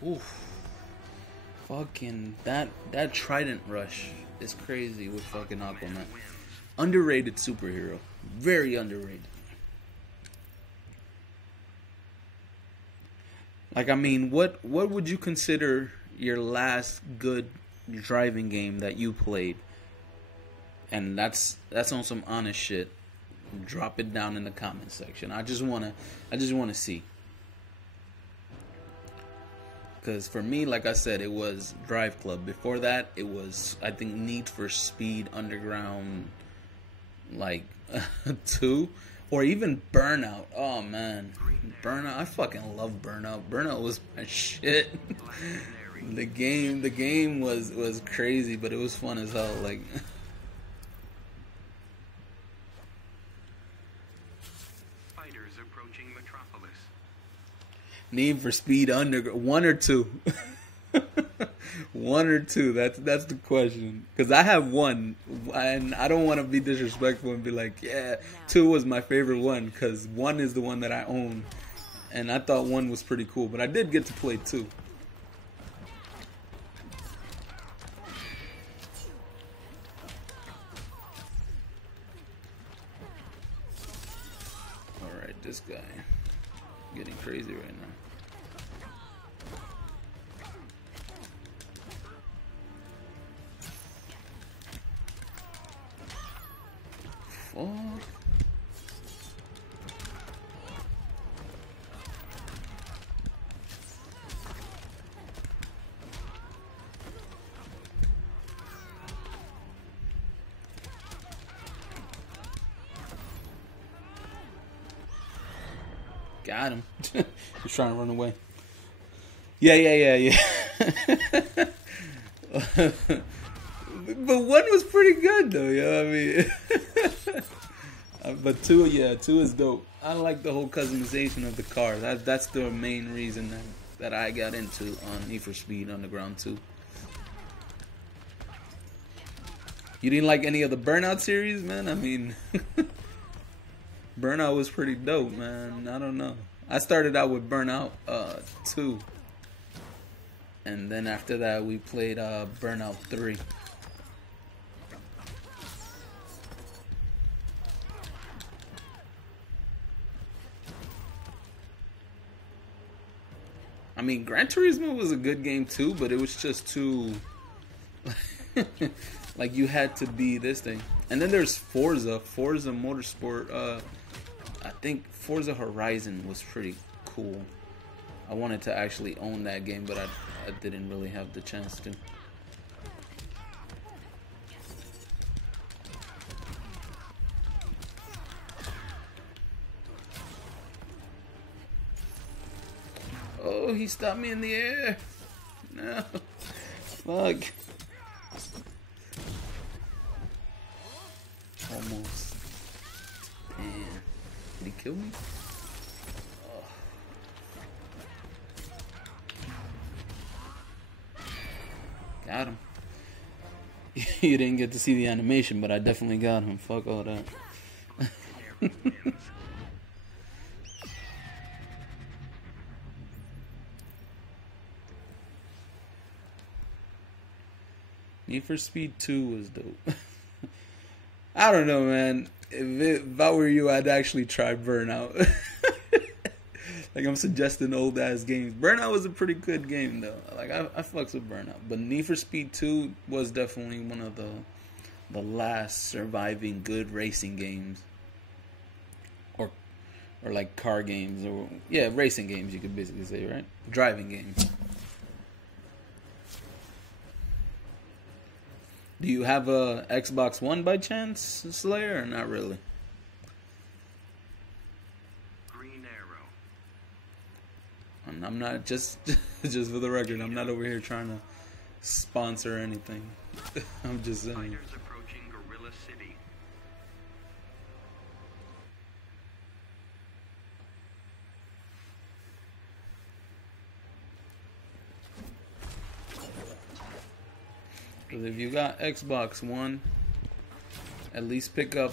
Oof. Fucking that Trident Rush is crazy with fucking Aquaman. Underrated superhero. Very underrated. Like, I mean, what would you consider your last good driving game that you played? And that's on some honest shit. Drop it down in the comment section. I just wanna see. Because for me, like I said, it was Drive Club. Before that, it was, I think, Need for Speed Underground, like, 2. Or even Burnout. Oh, man. Burnout. I fucking love Burnout. Burnout was my shit. The game was crazy, but it was fun as hell. Like... Fighters approaching Metropolis. Need for Speed Underground. 1 or 2? 1 or 2? That's the question. Because I have 1, and I don't want to be disrespectful and be like, yeah, 2 was my favorite one, because 1 is the one that I own, and I thought 1 was pretty cool. But I did get to play 2. All right, this guy getting crazy right now. Fuck. Got him. He's trying to run away. Yeah. But 1 was pretty good though, I mean. But 2, yeah, 2 is dope. I like the whole customization of the car. That's the main reason that I got into on Need for Speed Underground 2. You didn't like any of the Burnout series, man? I mean, Burnout was pretty dope, man. I don't know. I started out with Burnout 2. And then after that, we played Burnout 3. I mean, Gran Turismo was a good game too, but it was just too... like, you had to be this thing. And then there's Forza Motorsport. I think Forza Horizon was pretty cool. I wanted to actually own that game, but I didn't really have the chance to. Oh, he stopped me in the air. No. Fuck. Almost. Man. Did he kill me? Oh. Got him. You didn't get to see the animation, but I definitely got him. Fuck all that. Need for Speed 2 was dope. I don't know, man. If I were you, I'd actually try Burnout. Like, I'm suggesting old ass games. Burnout was a pretty good game though. Like, I fucks with Burnout, but Need for Speed 2 was definitely one of the last surviving good racing games, or like car games, or yeah, racing games. You could basically say, right? Driving games. Do you have a Xbox One by chance, Slayer, or not really? Green Arrow. I'm not, just just for the record, I'm not over here trying to sponsor anything. I'm just saying. Fighters approaching Gorilla City. Because if you got Xbox One, at least pick up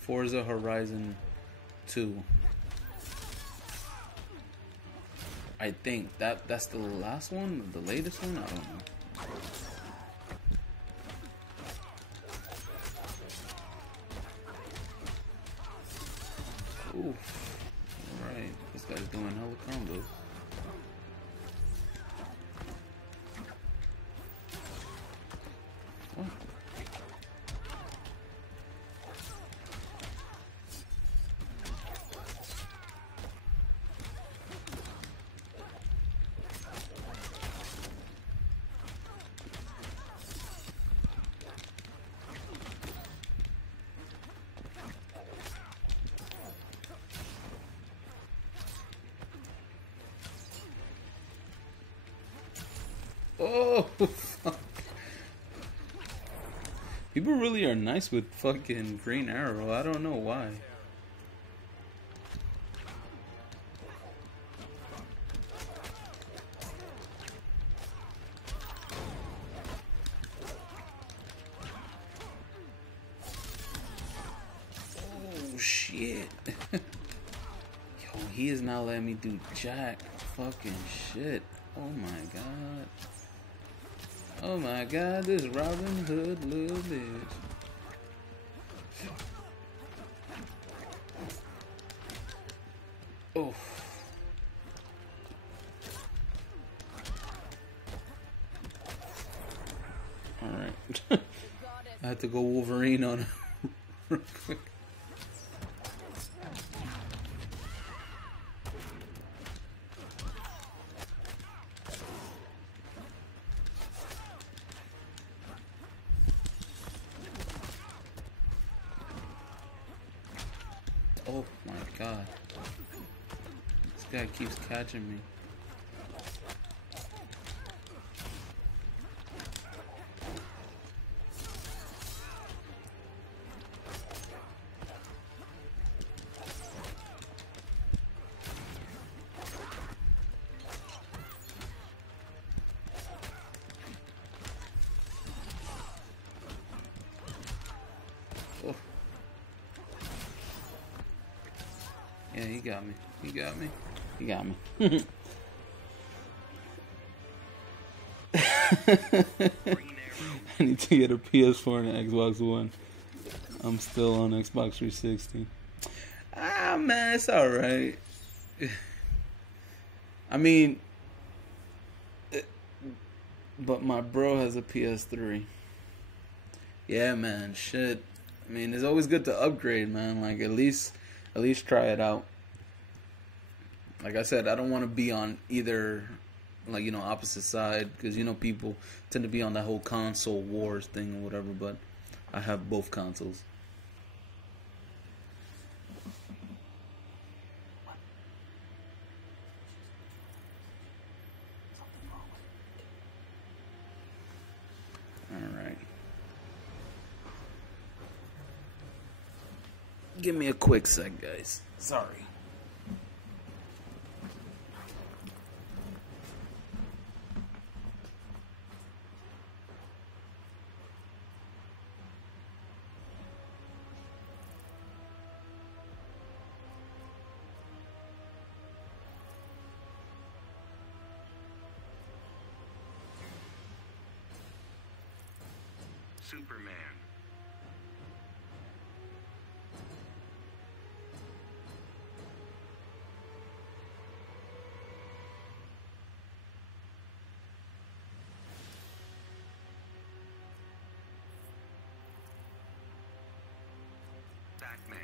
Forza Horizon 2. I think that's the last one, the latest one. I don't know. Ooh, alright. This guy's doing hella combos. What? Oh, fuck. People really are nice with fucking Green Arrow. I don't know why. Oh, shit. Yo, he is not letting me do jack fucking shit. Oh my god. Oh my god, this Robin Hood little bitch. Oh. Alright. I had to go Wolverine on him real quick. Oh my god. This guy keeps catching me. Yeah, he got me. He got me. He got me. Green Arrow. I need to get a PS4 and an Xbox One. I'm still on Xbox 360. Ah, man, it's alright. I mean, but my bro has a PS3. Yeah, man, shit. I mean, it's always good to upgrade, man. Like, at least try it out. Like I said, I don't want to be on either, like, you know, opposite side. Because, you know, people tend to be on that whole console wars thing or whatever. But I have both consoles. Alright. Give me a quick sec, guys. Sorry. Superman. Batman.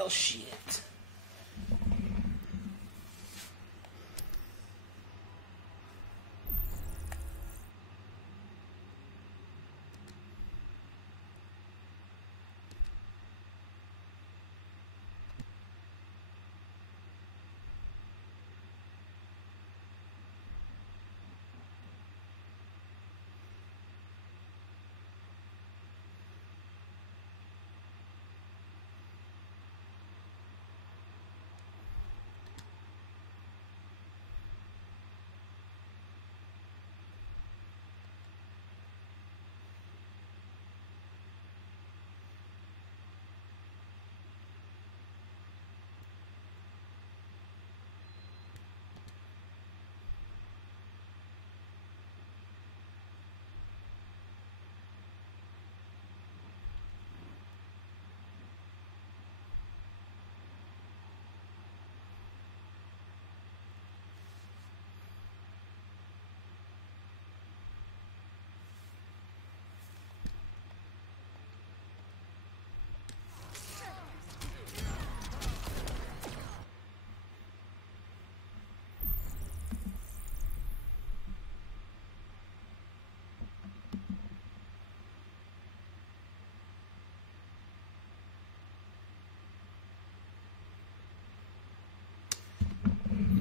Well, shit.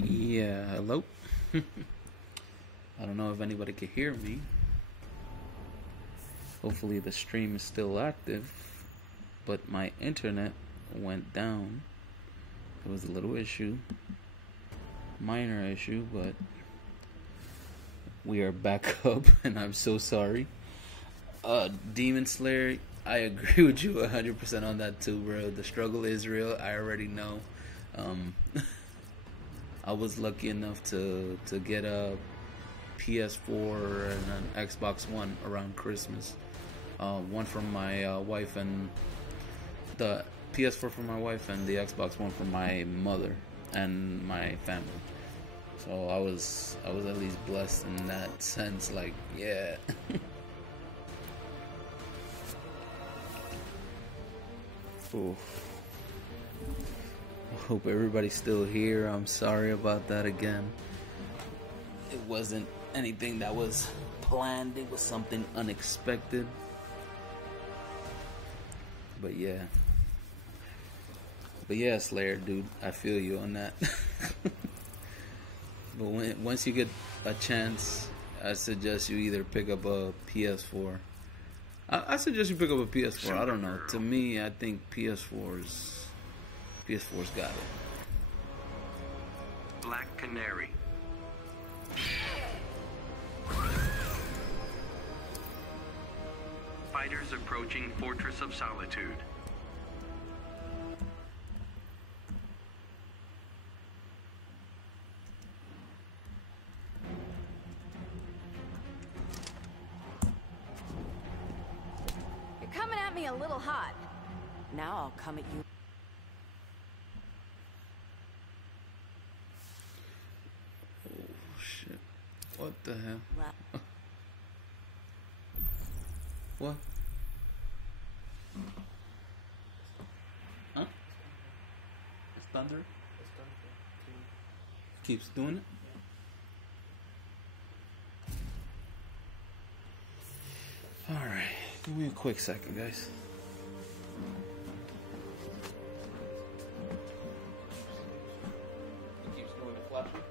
Yeah, hello. I don't know if anybody can hear me. Hopefully the stream is still active, but my internet went down. There was a little issue, minor issue, but we are back up, and I'm so sorry. Demon Slayer, I agree with you 100% on that too, bro. The struggle is real. I already know. I was lucky enough to get a PS4 and an Xbox One around Christmas. One from my wife, and the PS4 for my wife, and the Xbox One for my mother and my family. So I was at least blessed in that sense. Like, yeah. Oof. Hope everybody's still here. I'm sorry about that again. It wasn't anything that was planned. It was something unexpected. But yeah, Slayer, dude, I feel you on that. But once you get a chance, I suggest you either pick up a PS4. I suggest you pick up a PS4. I don't know. To me, I think PS4's got it. Black Canary. Fighters approaching Fortress of Solitude. You're coming at me a little hot. Now I'll come at you. Shit. What the hell? Well, What? Huh? It's thunder? Keeps doing it? Alright, give me a quick second, guys. It keeps doing the flashing?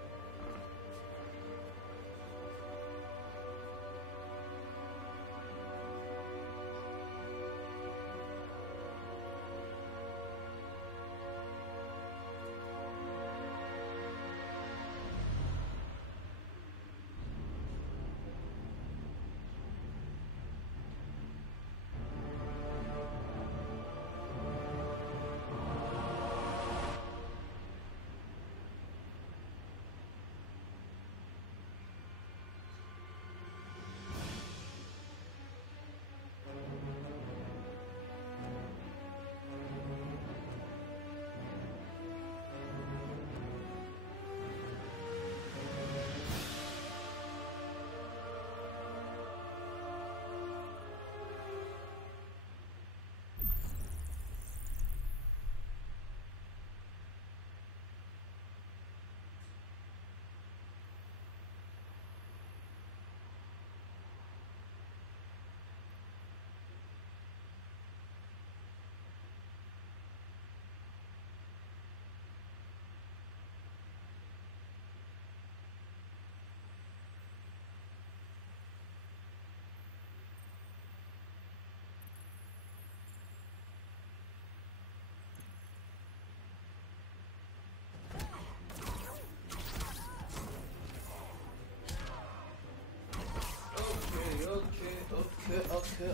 Okay.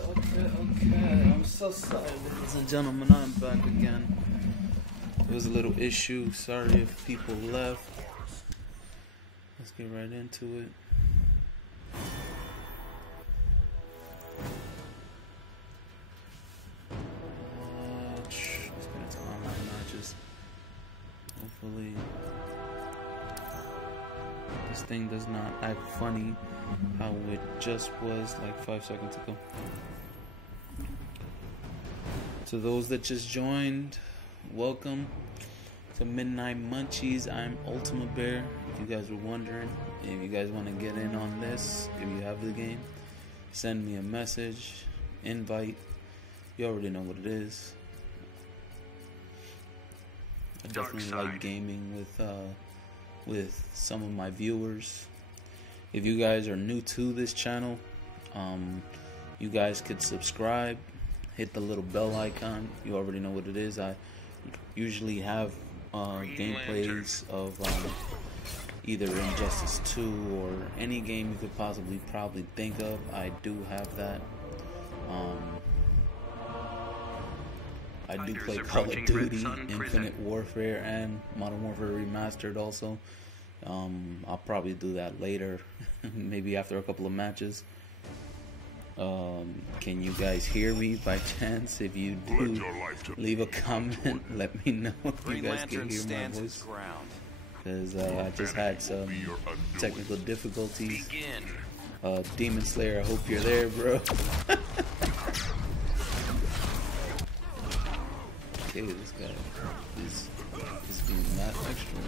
I'm so sorry, ladies and gentlemen. I'm back again. There was a little issue. Sorry if people left. Let's get right into it. Let's get into online matches. Hopefully, this thing does not act funny how it just was like 5 seconds ago. To those that just joined, welcome to Midnight Munchies. I'm Ultima Bear. If you guys were wondering, if you guys want to get in on this, if you have the game, send me a message, invite. You already know what it is. I definitely like gaming with some of my viewers. If you guys are new to this channel, you guys could subscribe, hit the little bell icon. You already know what it is. I usually have gameplays of either Injustice 2 or any game you could possibly probably think of. I do have that. I do play Call of Duty, Infinite Warfare, and Modern Warfare Remastered also. I'll probably do that later, maybe after a couple of matches. Can you guys hear me by chance? If you do, leave a comment. Let me know if you guys can hear my voice. Because I just had some technical difficulties. Demon Slayer, I hope you're there, bro. Okay, this guy is being not extra.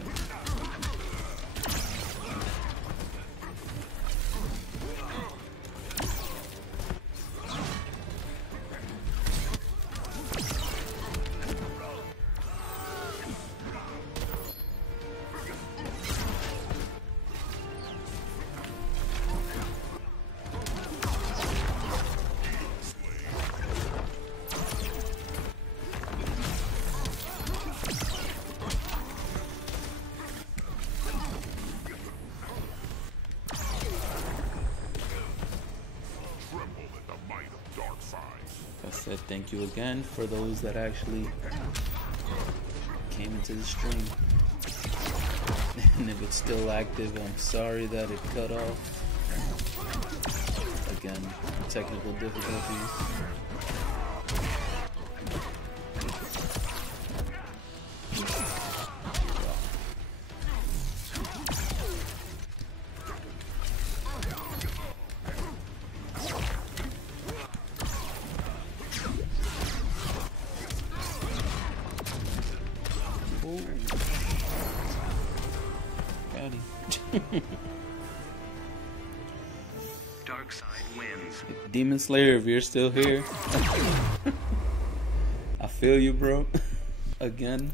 Thank you again for those that actually came into the stream. And if it's still active, I'm sorry that it cut off. Again, technical difficulties. Dark side wins. Demon Slayer, if you're still here, I feel you, bro. Again.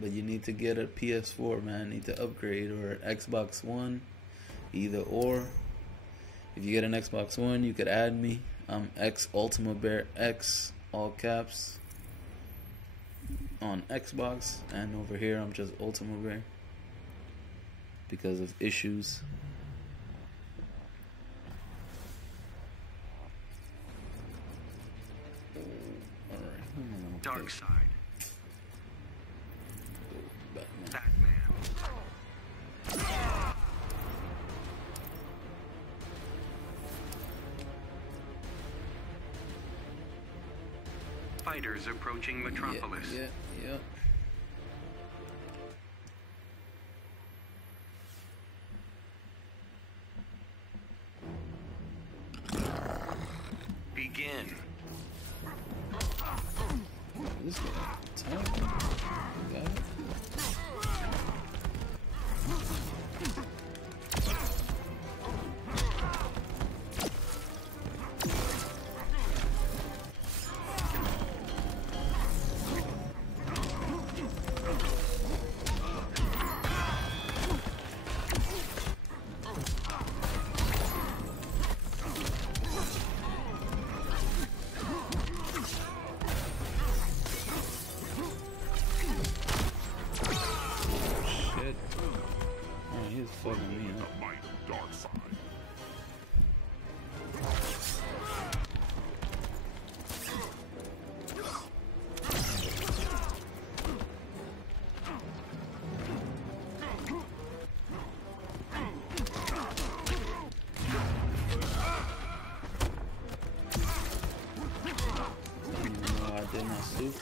But you need to get a PS4, man. Need to upgrade, or an Xbox One. Either or. If you get an Xbox One, you could add me. I'm X Ultima Bear X, all caps, on Xbox, and over here I'm just Ultima Bear because of issues. Alright. Dark side. Batman. Fighters approaching Metropolis. Yeah. Begin. This guy, tough. Got it.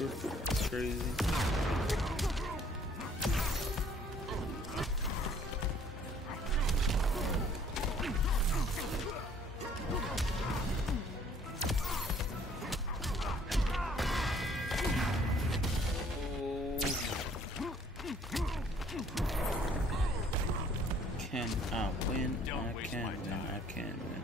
Joker. It's crazy. Can I win? I can win. I can win.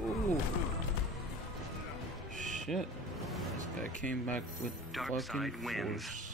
Ooh. Shit. This guy came back with Dark fucking side wins. force.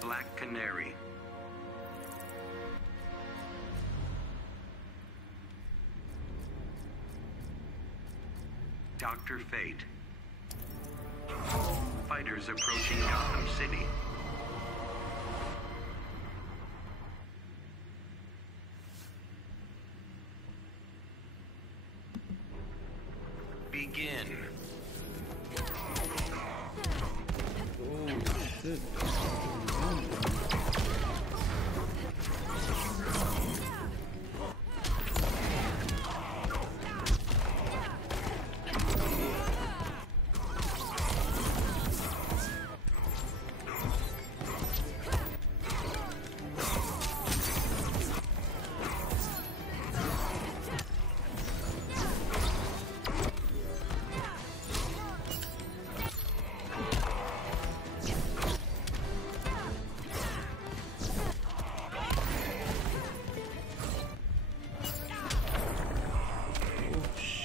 Black Canary. Dr. Fate. Fighters approaching Gotham City. Begin. Oh shit.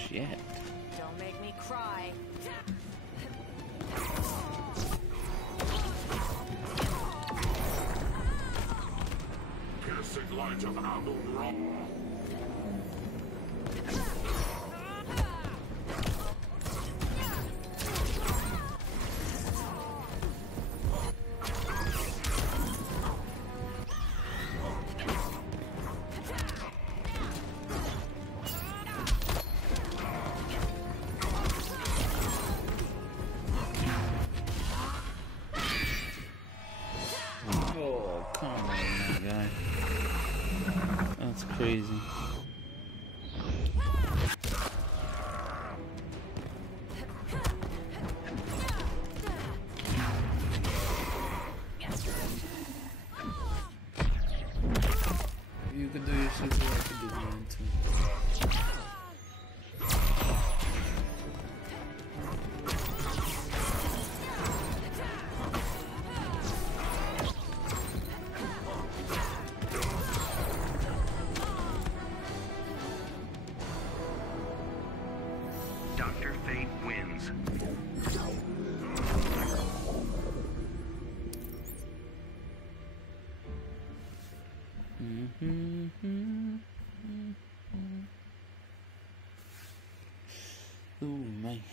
Shit. Don't make me cry. Piercing light of Amun Ra. Oh, come on, my guy. That's crazy. If you can do your super, I can do mine too. Dr. Fate wins. Ooh, man.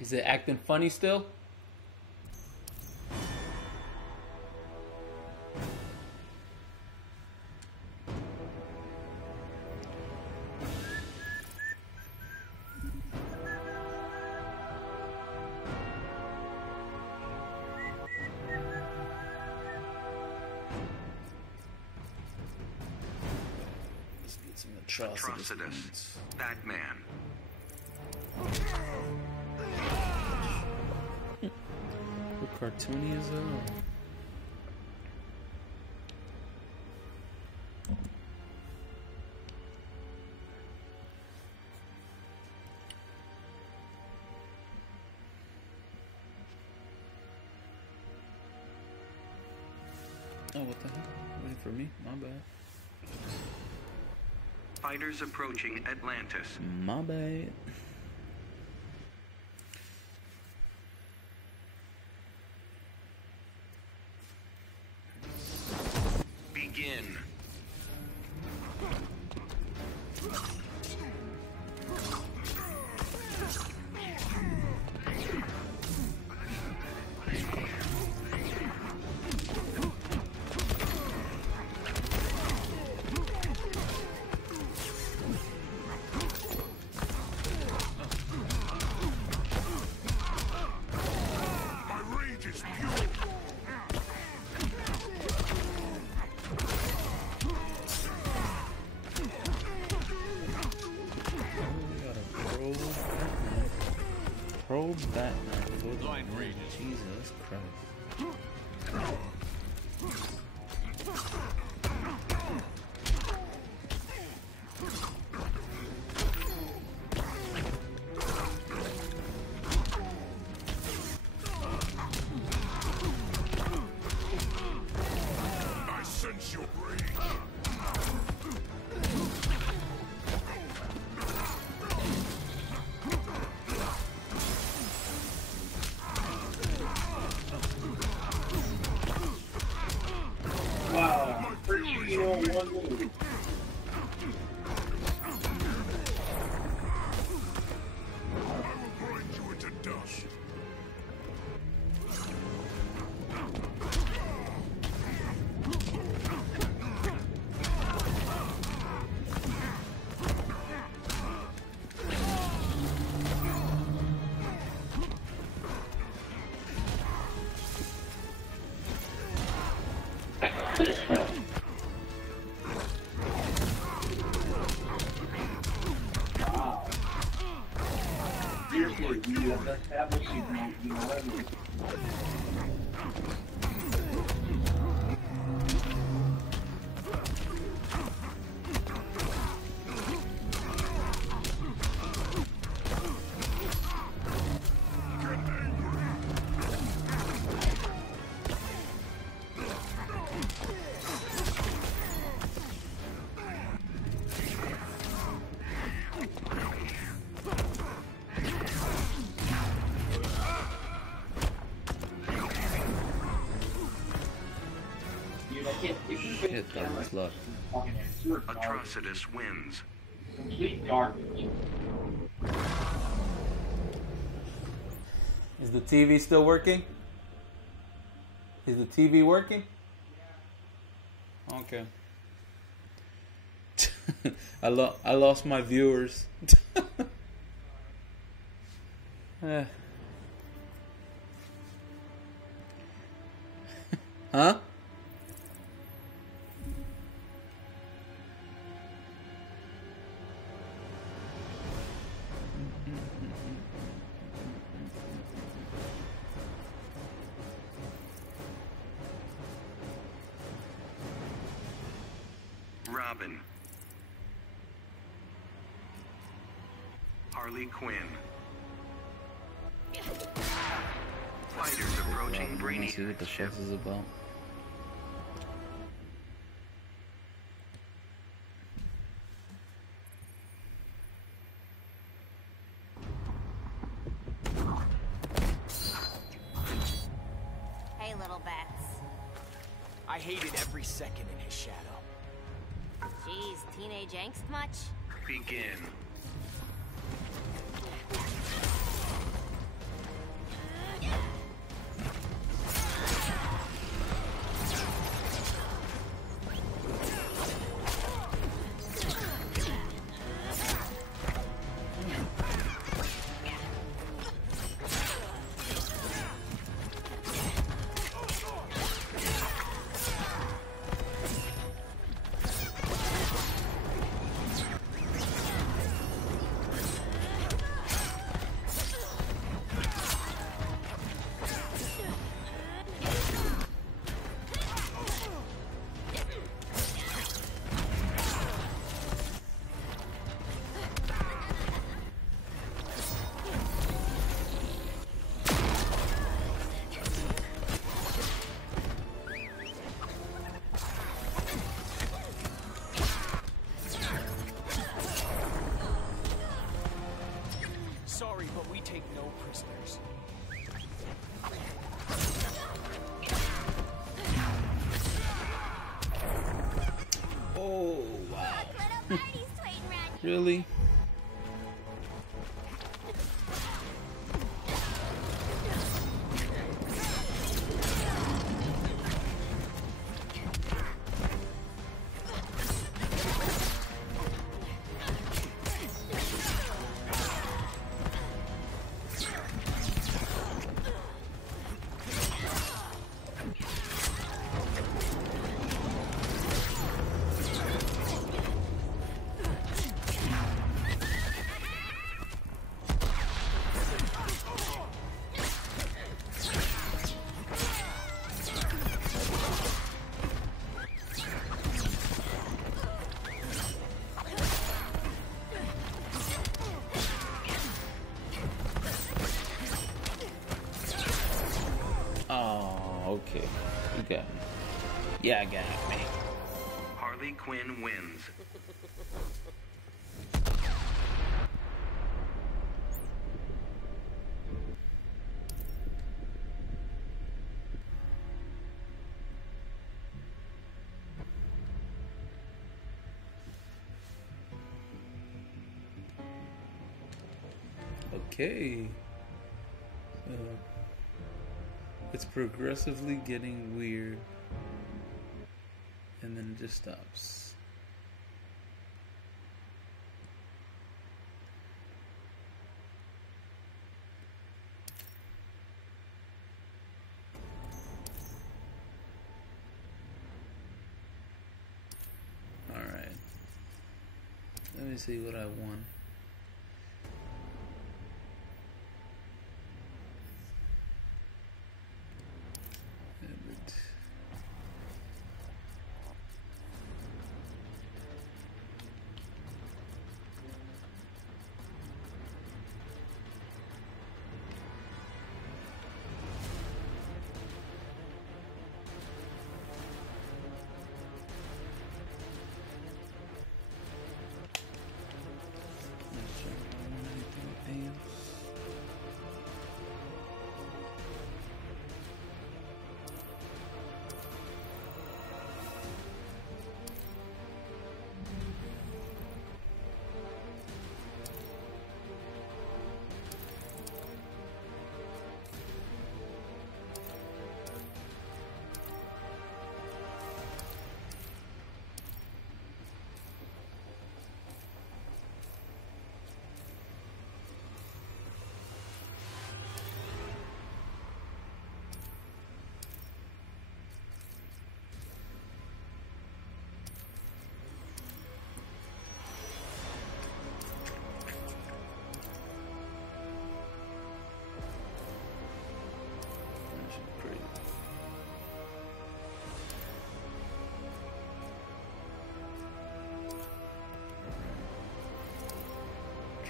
Is it acting funny still? Let's get some atrocities. Atrocitus. Batman. What cartoony is that? Oh, what the hell? Waiting for me? My bad. Fighters approaching Atlantis. My bad. Begin. My rage is pure. Pro Batman. Blind Rage. Jesus Christ. I sense your rage. Wow, pretty one move. I will grind you into dust. Wow. Seriously, you have established you know everything. Shit, that was luck. Atrocitus wins. Complete garbage. Is the TV still working? Is the TV working? Okay. I lost my viewers. Huh? Robin. Harley Quinn. Fighters approaching I wanna see what the Brainiac's ship. fuss is about. Hey, little bats. I hated every second in his shadow. Geez, teenage angst much? Begin. sorry, but we take no prisoners. Oh, wow. Look, little party's waiting around here. Really? Oh, okay. You got me. Yeah, I got me. Harley Quinn wins. Okay. So it's progressively getting weird. And then it just stops. Alright. Let me see what I won.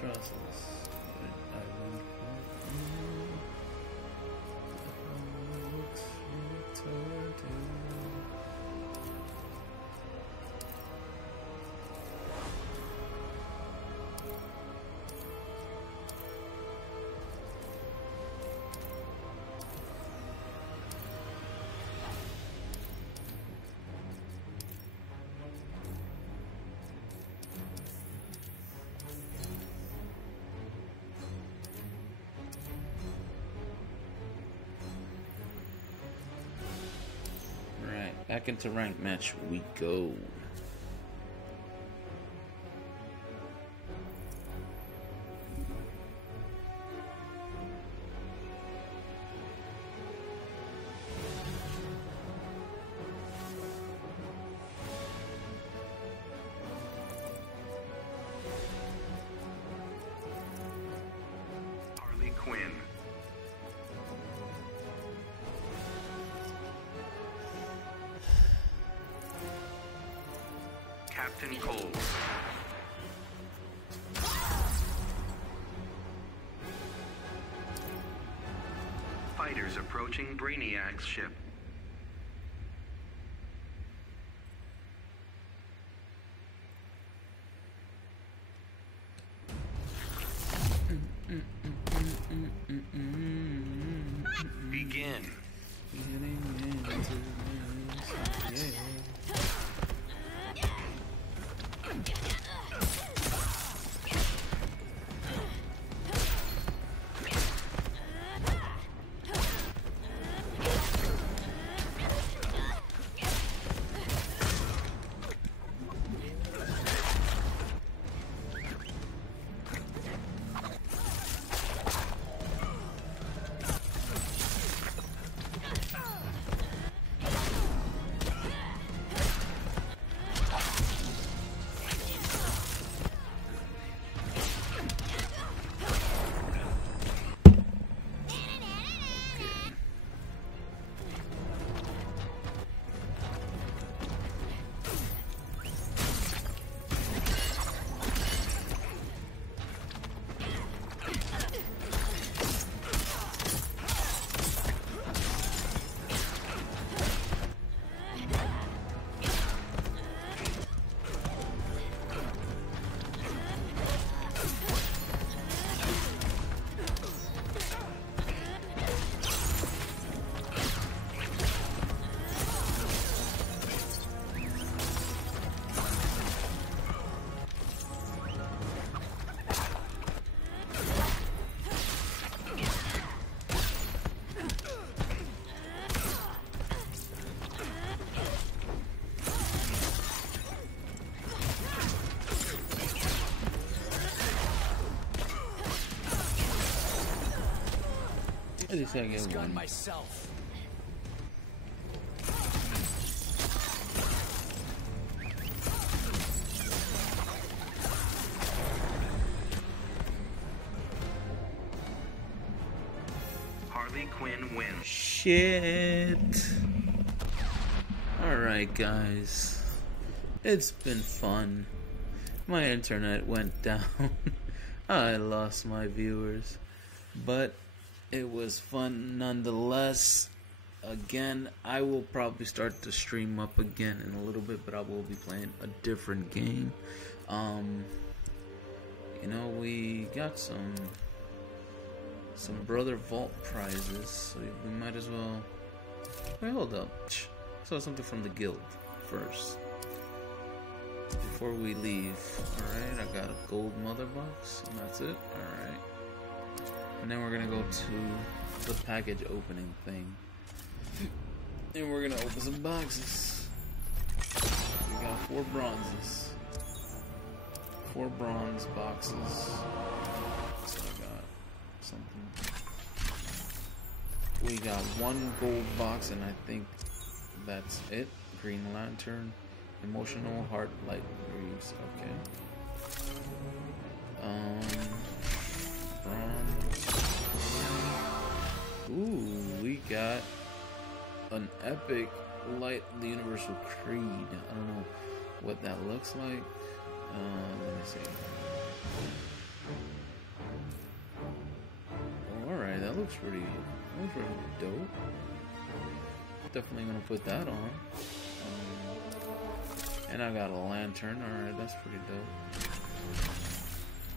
Trust back into ranked match we go. Harley Quinn. Captain Cold. Fighters approaching Brainiac's ship. At least I get one. myself. Harley Quinn wins. Shit. Alright, guys. It's been fun. My internet went down. I lost my viewers. But it was fun nonetheless. Again, I will probably start to stream up again in a little bit, but I will be playing a different game. You know, we got some Brother Vault prizes, so we might as well... Wait, hold up. Saw something from the guild first. Before we leave. Alright, I got a gold mother box, and that's it. Alright. And then we're gonna go to the package opening thing. And we're gonna open some boxes. We got 4 bronzes. 4 bronze boxes. So I got something. We got 1 gold box, and I think that's it. Green Lantern, Emotional Heart, Light Reeves. Okay. Bronze. Ooh, we got an epic Light the Universal Creed. I don't know what that looks like. Let me see. Alright, that looks pretty dope. Definitely gonna put that on. And I got a lantern. Alright, that's pretty dope.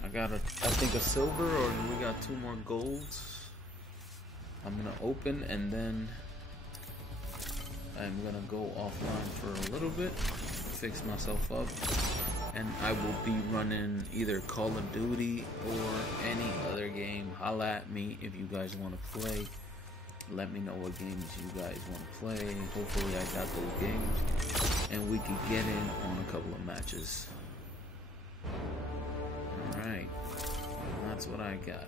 I got I think a silver, or we got 2 more golds. I'm gonna open, and then I'm gonna go offline for a little bit, fix myself up, and I will be running either Call of Duty or any other game. Holla at me if you guys want to play. Let me know what games you guys want to play. Hopefully I got those games, and we could get in on a couple of matches. Alright, that's what I got.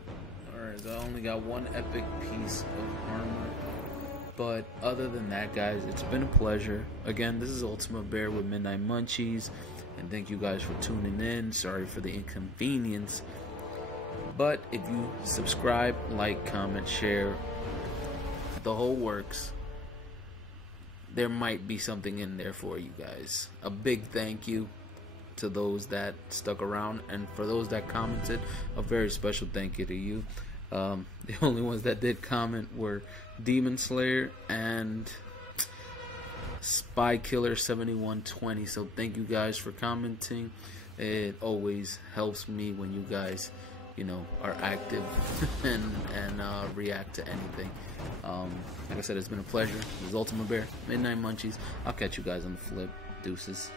Alright, so I only got 1 epic piece of armor. But other than that, guys, it's been a pleasure. Again, this is Ultimate Bear with Midnight Munchies, and thank you guys for tuning in. Sorry for the inconvenience. But if you subscribe, like, comment, share, the whole works, there might be something in there for you guys. A big thank you to those that stuck around, and for those that commented, a very special thank you to you. The only ones that did comment were Demon Slayer and Spy Killer 7120. So thank you guys for commenting. It always helps me when you guys, you know, are active and react to anything. Like I said, it's been a pleasure. This is Ultimate Bear, Midnight Munchies. I'll catch you guys on the flip. Deuces.